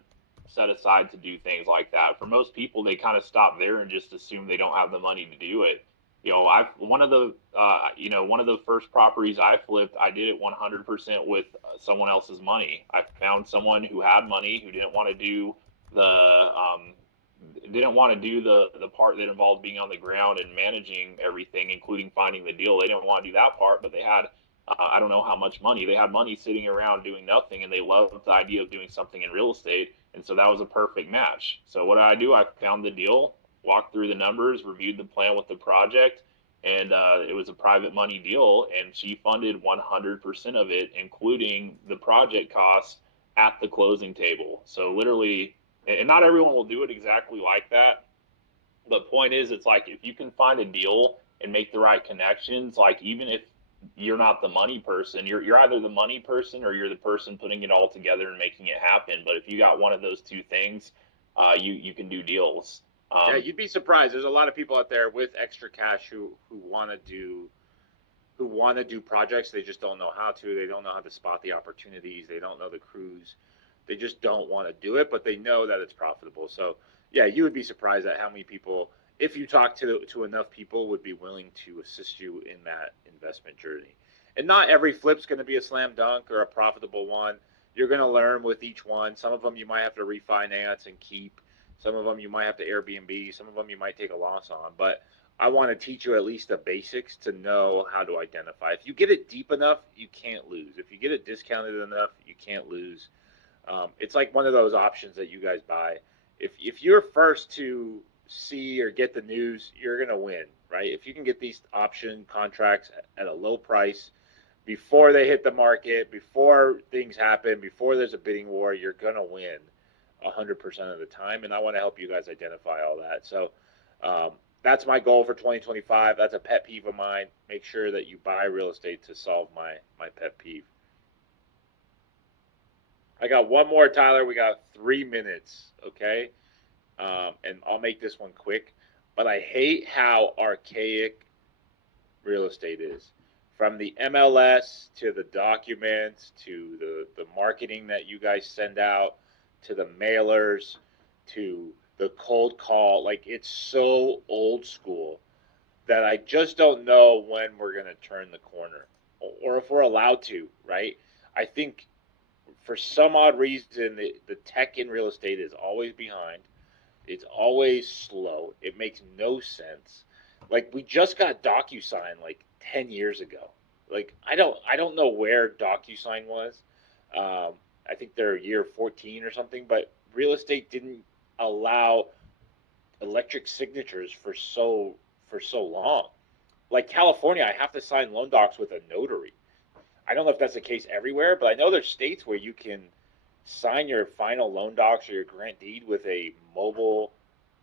set aside to do things like that? For most people, they kind of stop there and just assume they don't have the money to do it. I've one of the first properties I flipped, I did it 100% with someone else's money. I found someone who had money who the um, didn't want to do the part that involved being on the ground and managing everything, including finding the deal. They didn't want to do that part, but they had I don't know how much money. They had money sitting around doing nothing, and they loved the idea of doing something in real estate, and so that was a perfect match. So what did I do? I found the deal, walked through the numbers, reviewed the plan with the project, and it was a private money deal, and she funded 100% of it, including the project costs at the closing table. So literally, and not everyone will do it exactly like that. But point is, it's like if you can find a deal and make the right connections, like even if you're not the money person, you're either the money person or you're the person putting it all together and making it happen. But if you got one of those two things, you can do deals. Yeah, you'd be surprised. There's a lot of people out there with extra cash who want to do projects. They just don't know how to. They don't know how to spot the opportunities. They don't know the crews. They just don't want to do it, but they know that it's profitable. So yeah, you would be surprised at how many people, if you talk to enough people, would be willing to assist you in that investment journey. And not every flip's going to be a slam dunk or a profitable one. You're going to learn with each one. Some of them you might have to refinance and keep. Some of them you might have to Airbnb. Some of them you might take a loss on. But I want to teach you at least the basics to know how to identify. If you get it deep enough, you can't lose. If you get it discounted enough, you can't lose. It's like one of those options that you guys buy. If you're first to see or get the news, you're gonna win, right? If you can get these option contracts at a low price before they hit the market, before things happen, before there's a bidding war, you're gonna win 100% of the time. And I want to help you guys identify all that. So that's my goal for 2025. That's a pet peeve of mine. Make sure that you buy real estate to solve my pet peeve. I got one more, Tyler. We got 3 minutes, okay? And I'll make this one quick. But I hate how archaic real estate is. From the MLS to the documents to the marketing that you guys send out to the mailers to the cold call, like it's so old school that I just don't know when we're going to turn the corner or if we're allowed to, right? I think for some odd reason, the tech in real estate is always behind. It's always slow. It makes no sense. Like we just got DocuSign like 10 years ago. Like I don't know where DocuSign was. I think they're year 14 or something. But real estate didn't allow electric signatures for so long. Like California, I have to sign loan docs with a notary. I don't know if that's the case everywhere, but I know there's states where you can sign your final loan docs or your grant deed with a mobile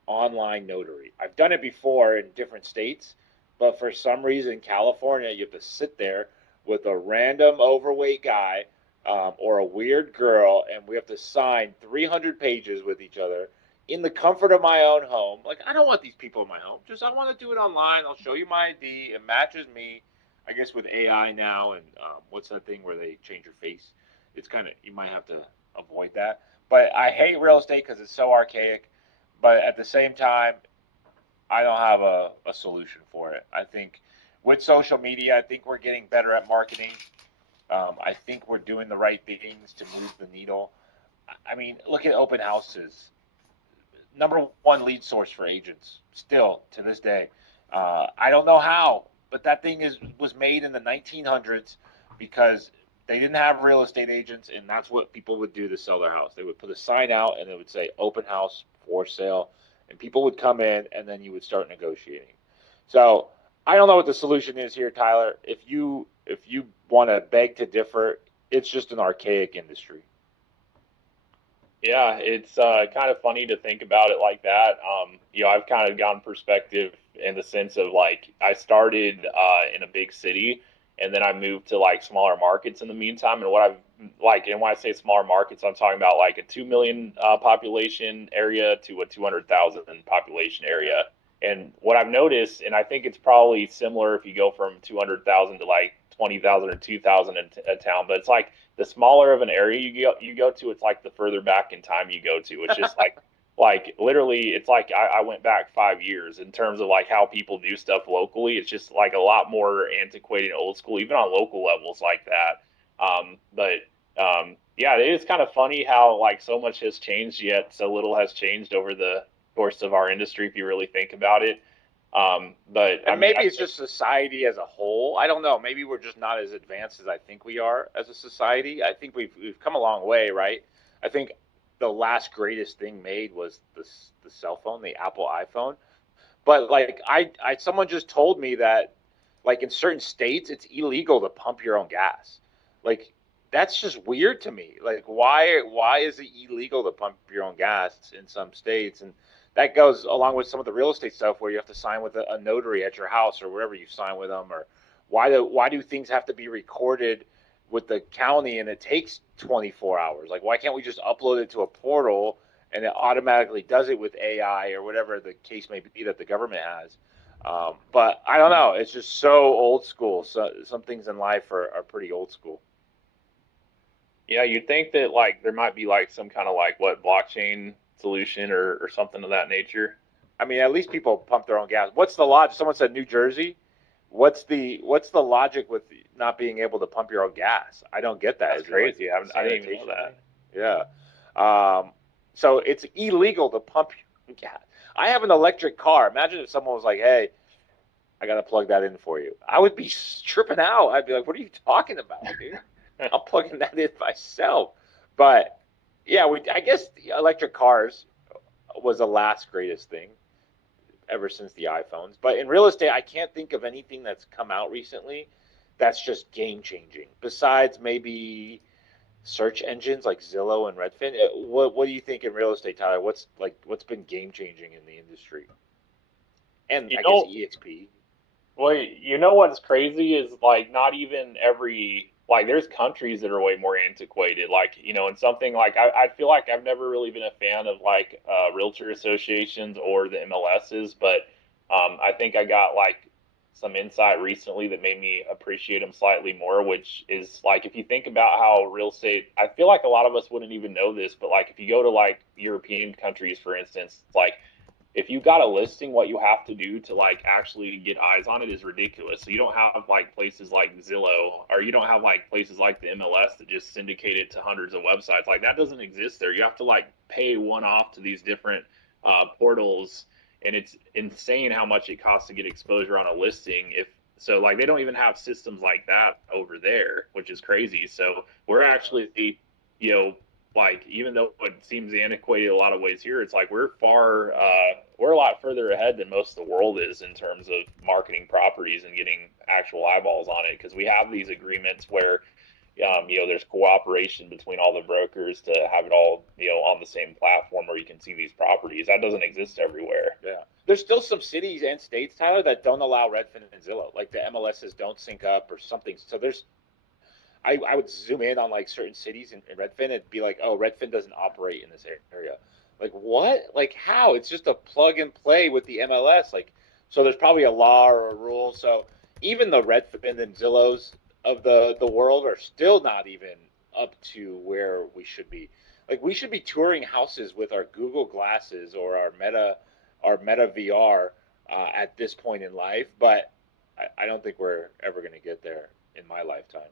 online notary. I've done it before in different states, but for some reason, California, you have to sit there with a random overweight guy or a weird girl, and we have to sign 300 pages with each other in the comfort of my own home. Like, I don't want these people in my home. Just, I want to do it online. I'll show you my ID. It matches me. I guess with AI now, and what's that thing where they change your face? It's kind of, you might have to avoid that. But I hate real estate because it's so archaic. But at the same time, I don't have a solution for it. I think with social media, I think we're getting better at marketing. I think we're doing the right things to move the needle. I mean, look at open houses. Number one lead source for agents, still to this day. I don't know how, but that thing was made in the 1900s because they didn't have real estate agents, and that's what people would do to sell their house. They would put a sign out, and it would say "open house for sale," and people would come in, and then you would start negotiating. So I don't know what the solution is here, Tyler. If you want to beg to differ, it's just an archaic industry. Yeah, it's kind of funny to think about it like that. I've kind of gone perspective in the sense of like I started in a big city, and then I moved to like smaller markets in the meantime. And what I've like, and when I say smaller markets, I'm talking about like a 2 million population area to a 200,000 population area. And what I've noticed, and I think it's probably similar if you go from 200,000 to like 20,000 or 2,000 in a town, but it's like the smaller of an area you go to, it's like the further back in time you go to. It's just like literally, it's like I went back 5 years in terms of like how people do stuff locally. It's just like a lot more antiquated and old school, even on local levels like that. But yeah, it is kind of funny how like so much has changed yet so little has changed over the course of our industry if you really think about it. But I And mean, maybe it's just society as a whole. I don't know. Maybe we're just not as advanced as I think we are as a society. I think we've come a long way, right? I think the last greatest thing made was the cell phone, the Apple iPhone. But like someone just told me that like in certain states it's illegal to pump your own gas. Like that's just weird to me. Like why is it illegal to pump your own gas in some states? And that goes along with some of the real estate stuff where you have to sign with a notary at your house or wherever you sign with them, or why do things have to be recorded with the county and it takes 24 hours? Like why can't we just upload it to a portal and it automatically does it with AI or whatever the case may be that the government has? But I don't know. It's just so old school. So some things in life are pretty old school. yeah, you'd think that like there might be like some kind of like what blockchain solution or something of that nature. I mean, at least people pump their own gas. What's the logic? Someone said New Jersey. What's the logic with not being able to pump your own gas? I don't get that. That's Is it like crazy. a I didn't even know sanitation thing? that. Yeah. So it's illegal to pump your own gas. I have an electric car. Imagine if someone was like, "Hey, I got to plug that in for you." I would be tripping out. I'd be like, "What are you talking about, dude? I'm plugging that in myself." But yeah, I guess the electric cars was the last greatest thing ever since the iPhones. But in real estate, I can't think of anything that's come out recently that's just game changing. Besides maybe search engines like Zillow and Redfin. What do you think in real estate, Tyler? What's been game changing in the industry? And You I guess know, EXP. well, you know what's crazy is like not even every. like there's countries that are way more antiquated. Like, and something like I feel like I've never really been a fan of like realtor associations or the MLSs, but I think I got like some insight recently that made me appreciate them slightly more, which is like if you think about how real estate, I feel like a lot of us wouldn't even know this, but like if you go to like European countries, for instance, like if you got a listing, what you have to do to like actually get eyes on it is ridiculous. So you don't have like places like Zillow, or you don't have like places like the MLS that just syndicate it to hundreds of websites. Like that doesn't exist there. You have to like pay one off to these different portals, and it's insane how much it costs to get exposure on a listing. If so, like they don't even have systems like that over there, which is crazy. So we're actually, you know, like even though it seems antiquated a lot of ways here, it's like we're a lot further ahead than most of the world is in terms of marketing properties and getting actual eyeballs on it because we have these agreements where there's cooperation between all the brokers to have it all on the same platform where you can see these properties. That doesn't exist everywhere. Yeah. There's still some cities and states, Tyler, that don't allow Redfin and Zillow. Like the MLSs don't sync up or something. So I would zoom in on like certain cities in Redfin and be like, oh, Redfin doesn't operate in this area. Like what? Like how? It's just a plug and play with the MLS. Like so, there's probably a law or a rule. So even the Redfin and Zillows of the world are still not even up to where we should be. Like we should be touring houses with our Google glasses or our Meta VR at this point in life, but I don't think we're ever going to get there in my lifetime.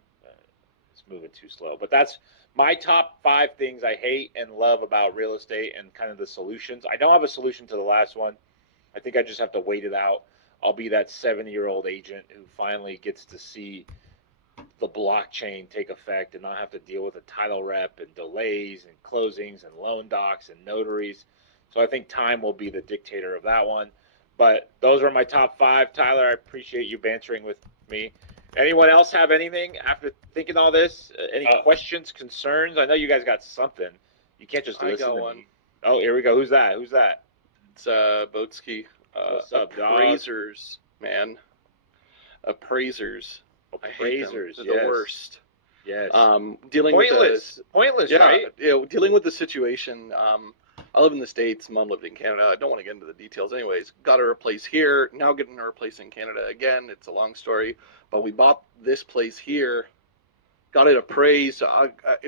It's moving too slow. But that's my top 5 things I hate and love about real estate and kind of the solutions. I don't have a solution to the last one. I think I just have to wait it out. I'll be that 70-year-old agent who finally gets to see the blockchain take effect and not have to deal with a title rep and delays and closings and loan docs and notaries. So I think time will be the dictator of that one. But those are my top 5. Tyler, I appreciate you bantering with me. Anyone else have anything after thinking all this? Any questions, concerns? I know you guys got something. You can't just listen to one. me. Oh, here we go. Who's that? Who's that? It's Boatsky. What's up, dog? Appraisers, man. Appraisers. I hate them. Appraisers, They're yes. the worst. Yes. Dealing Pointless. with Pointless, yeah, right? dealing with the situation. I live in the States. Mom lived in Canada. I don't want to get into the details, anyways. Got her a place here. Now getting her a place in Canada again. It's a long story, but we bought this place here. Got it appraised.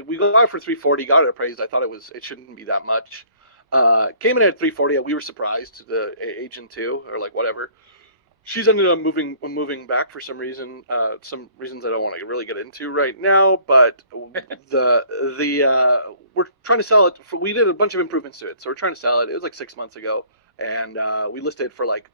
We got it for 340. Got it appraised. I thought it shouldn't be that much. Came in at 340. We were surprised. The agent too, or like whatever. She's ended up moving back for some reason. Some reasons I don't want to really get into right now. But we're trying to sell it. We did a bunch of improvements to it, so we're trying to sell it. It was like 6 months ago, and we listed it for like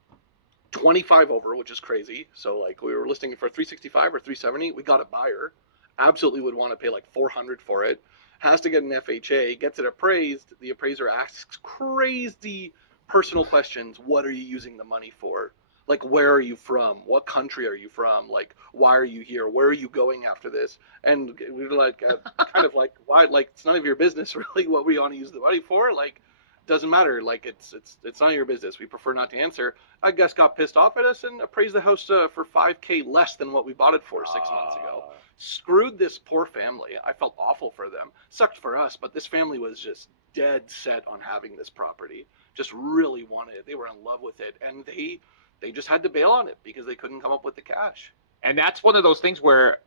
25 over, which is crazy. So like we were listing it for 365 or 370. We got a buyer. Absolutely would want to pay like 400 for it. Has to get an FHA. Gets it appraised. The appraiser asks crazy personal questions. What are you using the money for? Like, where are you from? What country are you from? Like, why are you here? Where are you going after this? And we were like, kind of like, why? Like, it's none of your business, really, what we want to use the money for. Like, doesn't matter. Like, it's none of your business. We prefer not to answer. I guess got pissed off at us and appraised the house for $5K less than what we bought it for 6 months ago. Screwed this poor family. I felt awful for them. Sucked for us, but this family was just dead set on having this property. Just really wanted it. They were in love with it, and they just had to bail on it because they couldn't come up with the cash. And that's one of those things where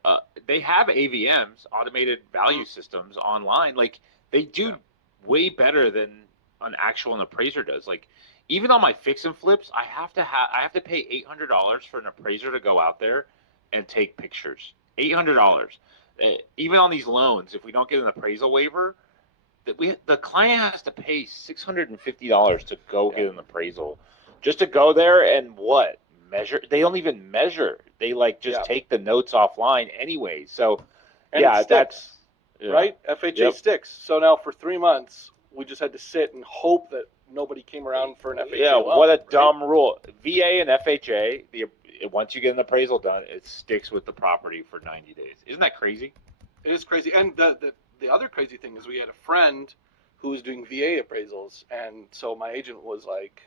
they have AVMs, automated value systems online. Like they do way better than an appraiser does. Like even on my fix and flips, I have to pay $800 for an appraiser to go out there and take pictures. $800. Even on these loans, if we don't get an appraisal waiver, the client has to pay $650 to go get an appraisal. Just to go there and measure? They don't even measure. They like just take the notes offline anyway. So, and that's right. FHA sticks. So now for 3 months, we just had to sit and hope that nobody came around for an FHA. Yeah, what a dumb rule. VA and FHA, once you get an appraisal done, it sticks with the property for 90 days. Isn't that crazy? It is crazy. And the other crazy thing is we had a friend who was doing VA appraisals, and so my agent was like,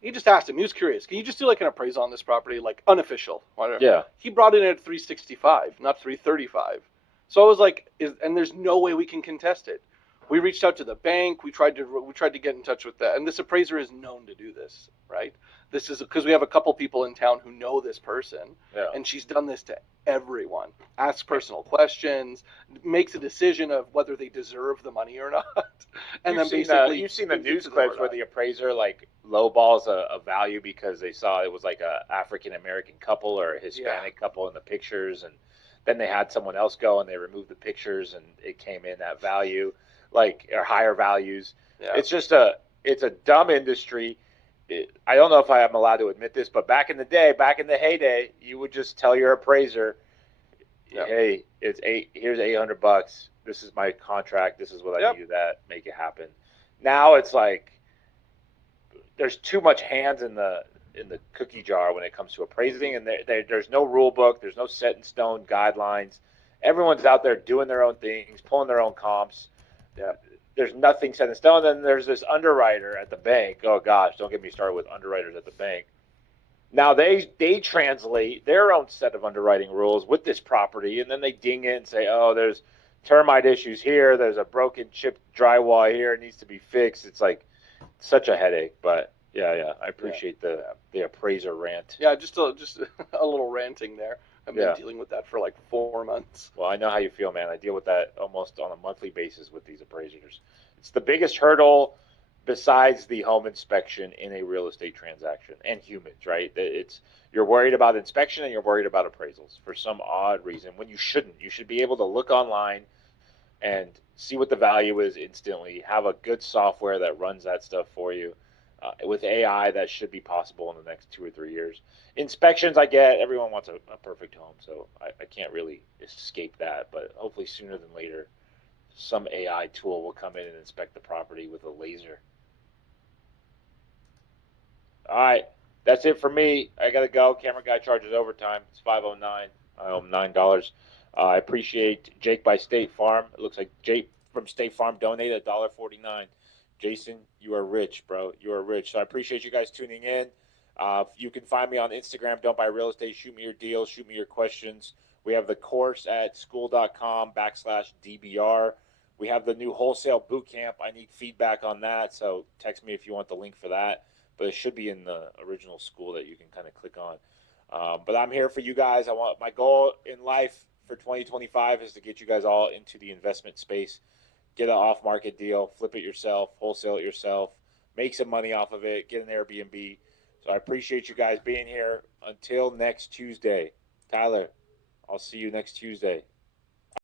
He just asked him. He was curious. Can you just do like an appraisal on this property, like unofficial? Whatever. Yeah. He brought it in at 365, not 335. So I was like, and there's no way we can contest it. We reached out to the bank. We tried to get in touch with that. And this appraiser is known to do this, right? This is because we have a couple people in town who know this person, Yeah. and she's done this to everyone. Asks personal questions, makes a decision of whether they deserve the money or not, and You've then seen basically you've seen the gives it news to them clips or where not. the appraiser like lowballs a value because they saw it was like a African American couple or a Hispanic couple in the pictures, and then they had someone else go and they removed the pictures and it came in that value, like or higher values. Yeah. It's a dumb industry. I don't know if I am allowed to admit this, but back in the day, back in the heyday, you would just tell your appraiser, Yep. hey, here's $800. This is my contract. This is what I Yep. need that make it happen. Now it's like there's too much hands in the cookie jar when it comes to appraising, and there's no rule book. There's no set in stone guidelines. Everyone's out there doing their own things, pulling their own comps. Yeah. There's nothing set in stone. Then there's this underwriter at the bank. Oh gosh, don't get me started with underwriters at the bank. Now they translate their own set of underwriting rules with this property, and then they ding it and say, "Oh, there's termite issues here. There's a broken chipped drywall here. It needs to be fixed." It's like such a headache. But yeah, I appreciate the appraiser rant. Yeah, just a little ranting there. I've been Yeah. dealing with that for like 4 months. Well, I know how you feel, man. I deal with that almost on a monthly basis with these appraisers. It's the biggest hurdle besides the home inspection in a real estate transaction and humans, right? It's you're worried about inspection and you're worried about appraisals for some odd reason when you shouldn't. You should be able to look online and see what the value is instantly. Have a good software that runs that stuff for you. With AI, that should be possible in the next 2 or 3 years. Inspections, I get. Everyone wants a perfect home, so I can't really escape that. But hopefully, sooner than later, some AI tool will come in and inspect the property with a laser. All right, that's it for me. I gotta go. Camera guy charges overtime. It's 5:09. I owe him $9. I appreciate Jake by State Farm. It looks like Jake from State Farm donated $1.49. Jason, you are rich, bro. You are rich. So I appreciate you guys tuning in. You can find me on Instagram. Don't buy real estate. Shoot me your deals. Shoot me your questions. We have the course at school.com/DBR. We have the new wholesale boot camp. I need feedback on that. So text me if you want the link for that. But it should be in the original school that you can kind of click on. But I'm here for you guys. My goal in life for 2025 is to get you guys all into the investment space. Get an off-market deal, flip it yourself, wholesale it yourself, make some money off of it, get an Airbnb. So I appreciate you guys being here. Until next Tuesday, Tyler, I'll see you next Tuesday.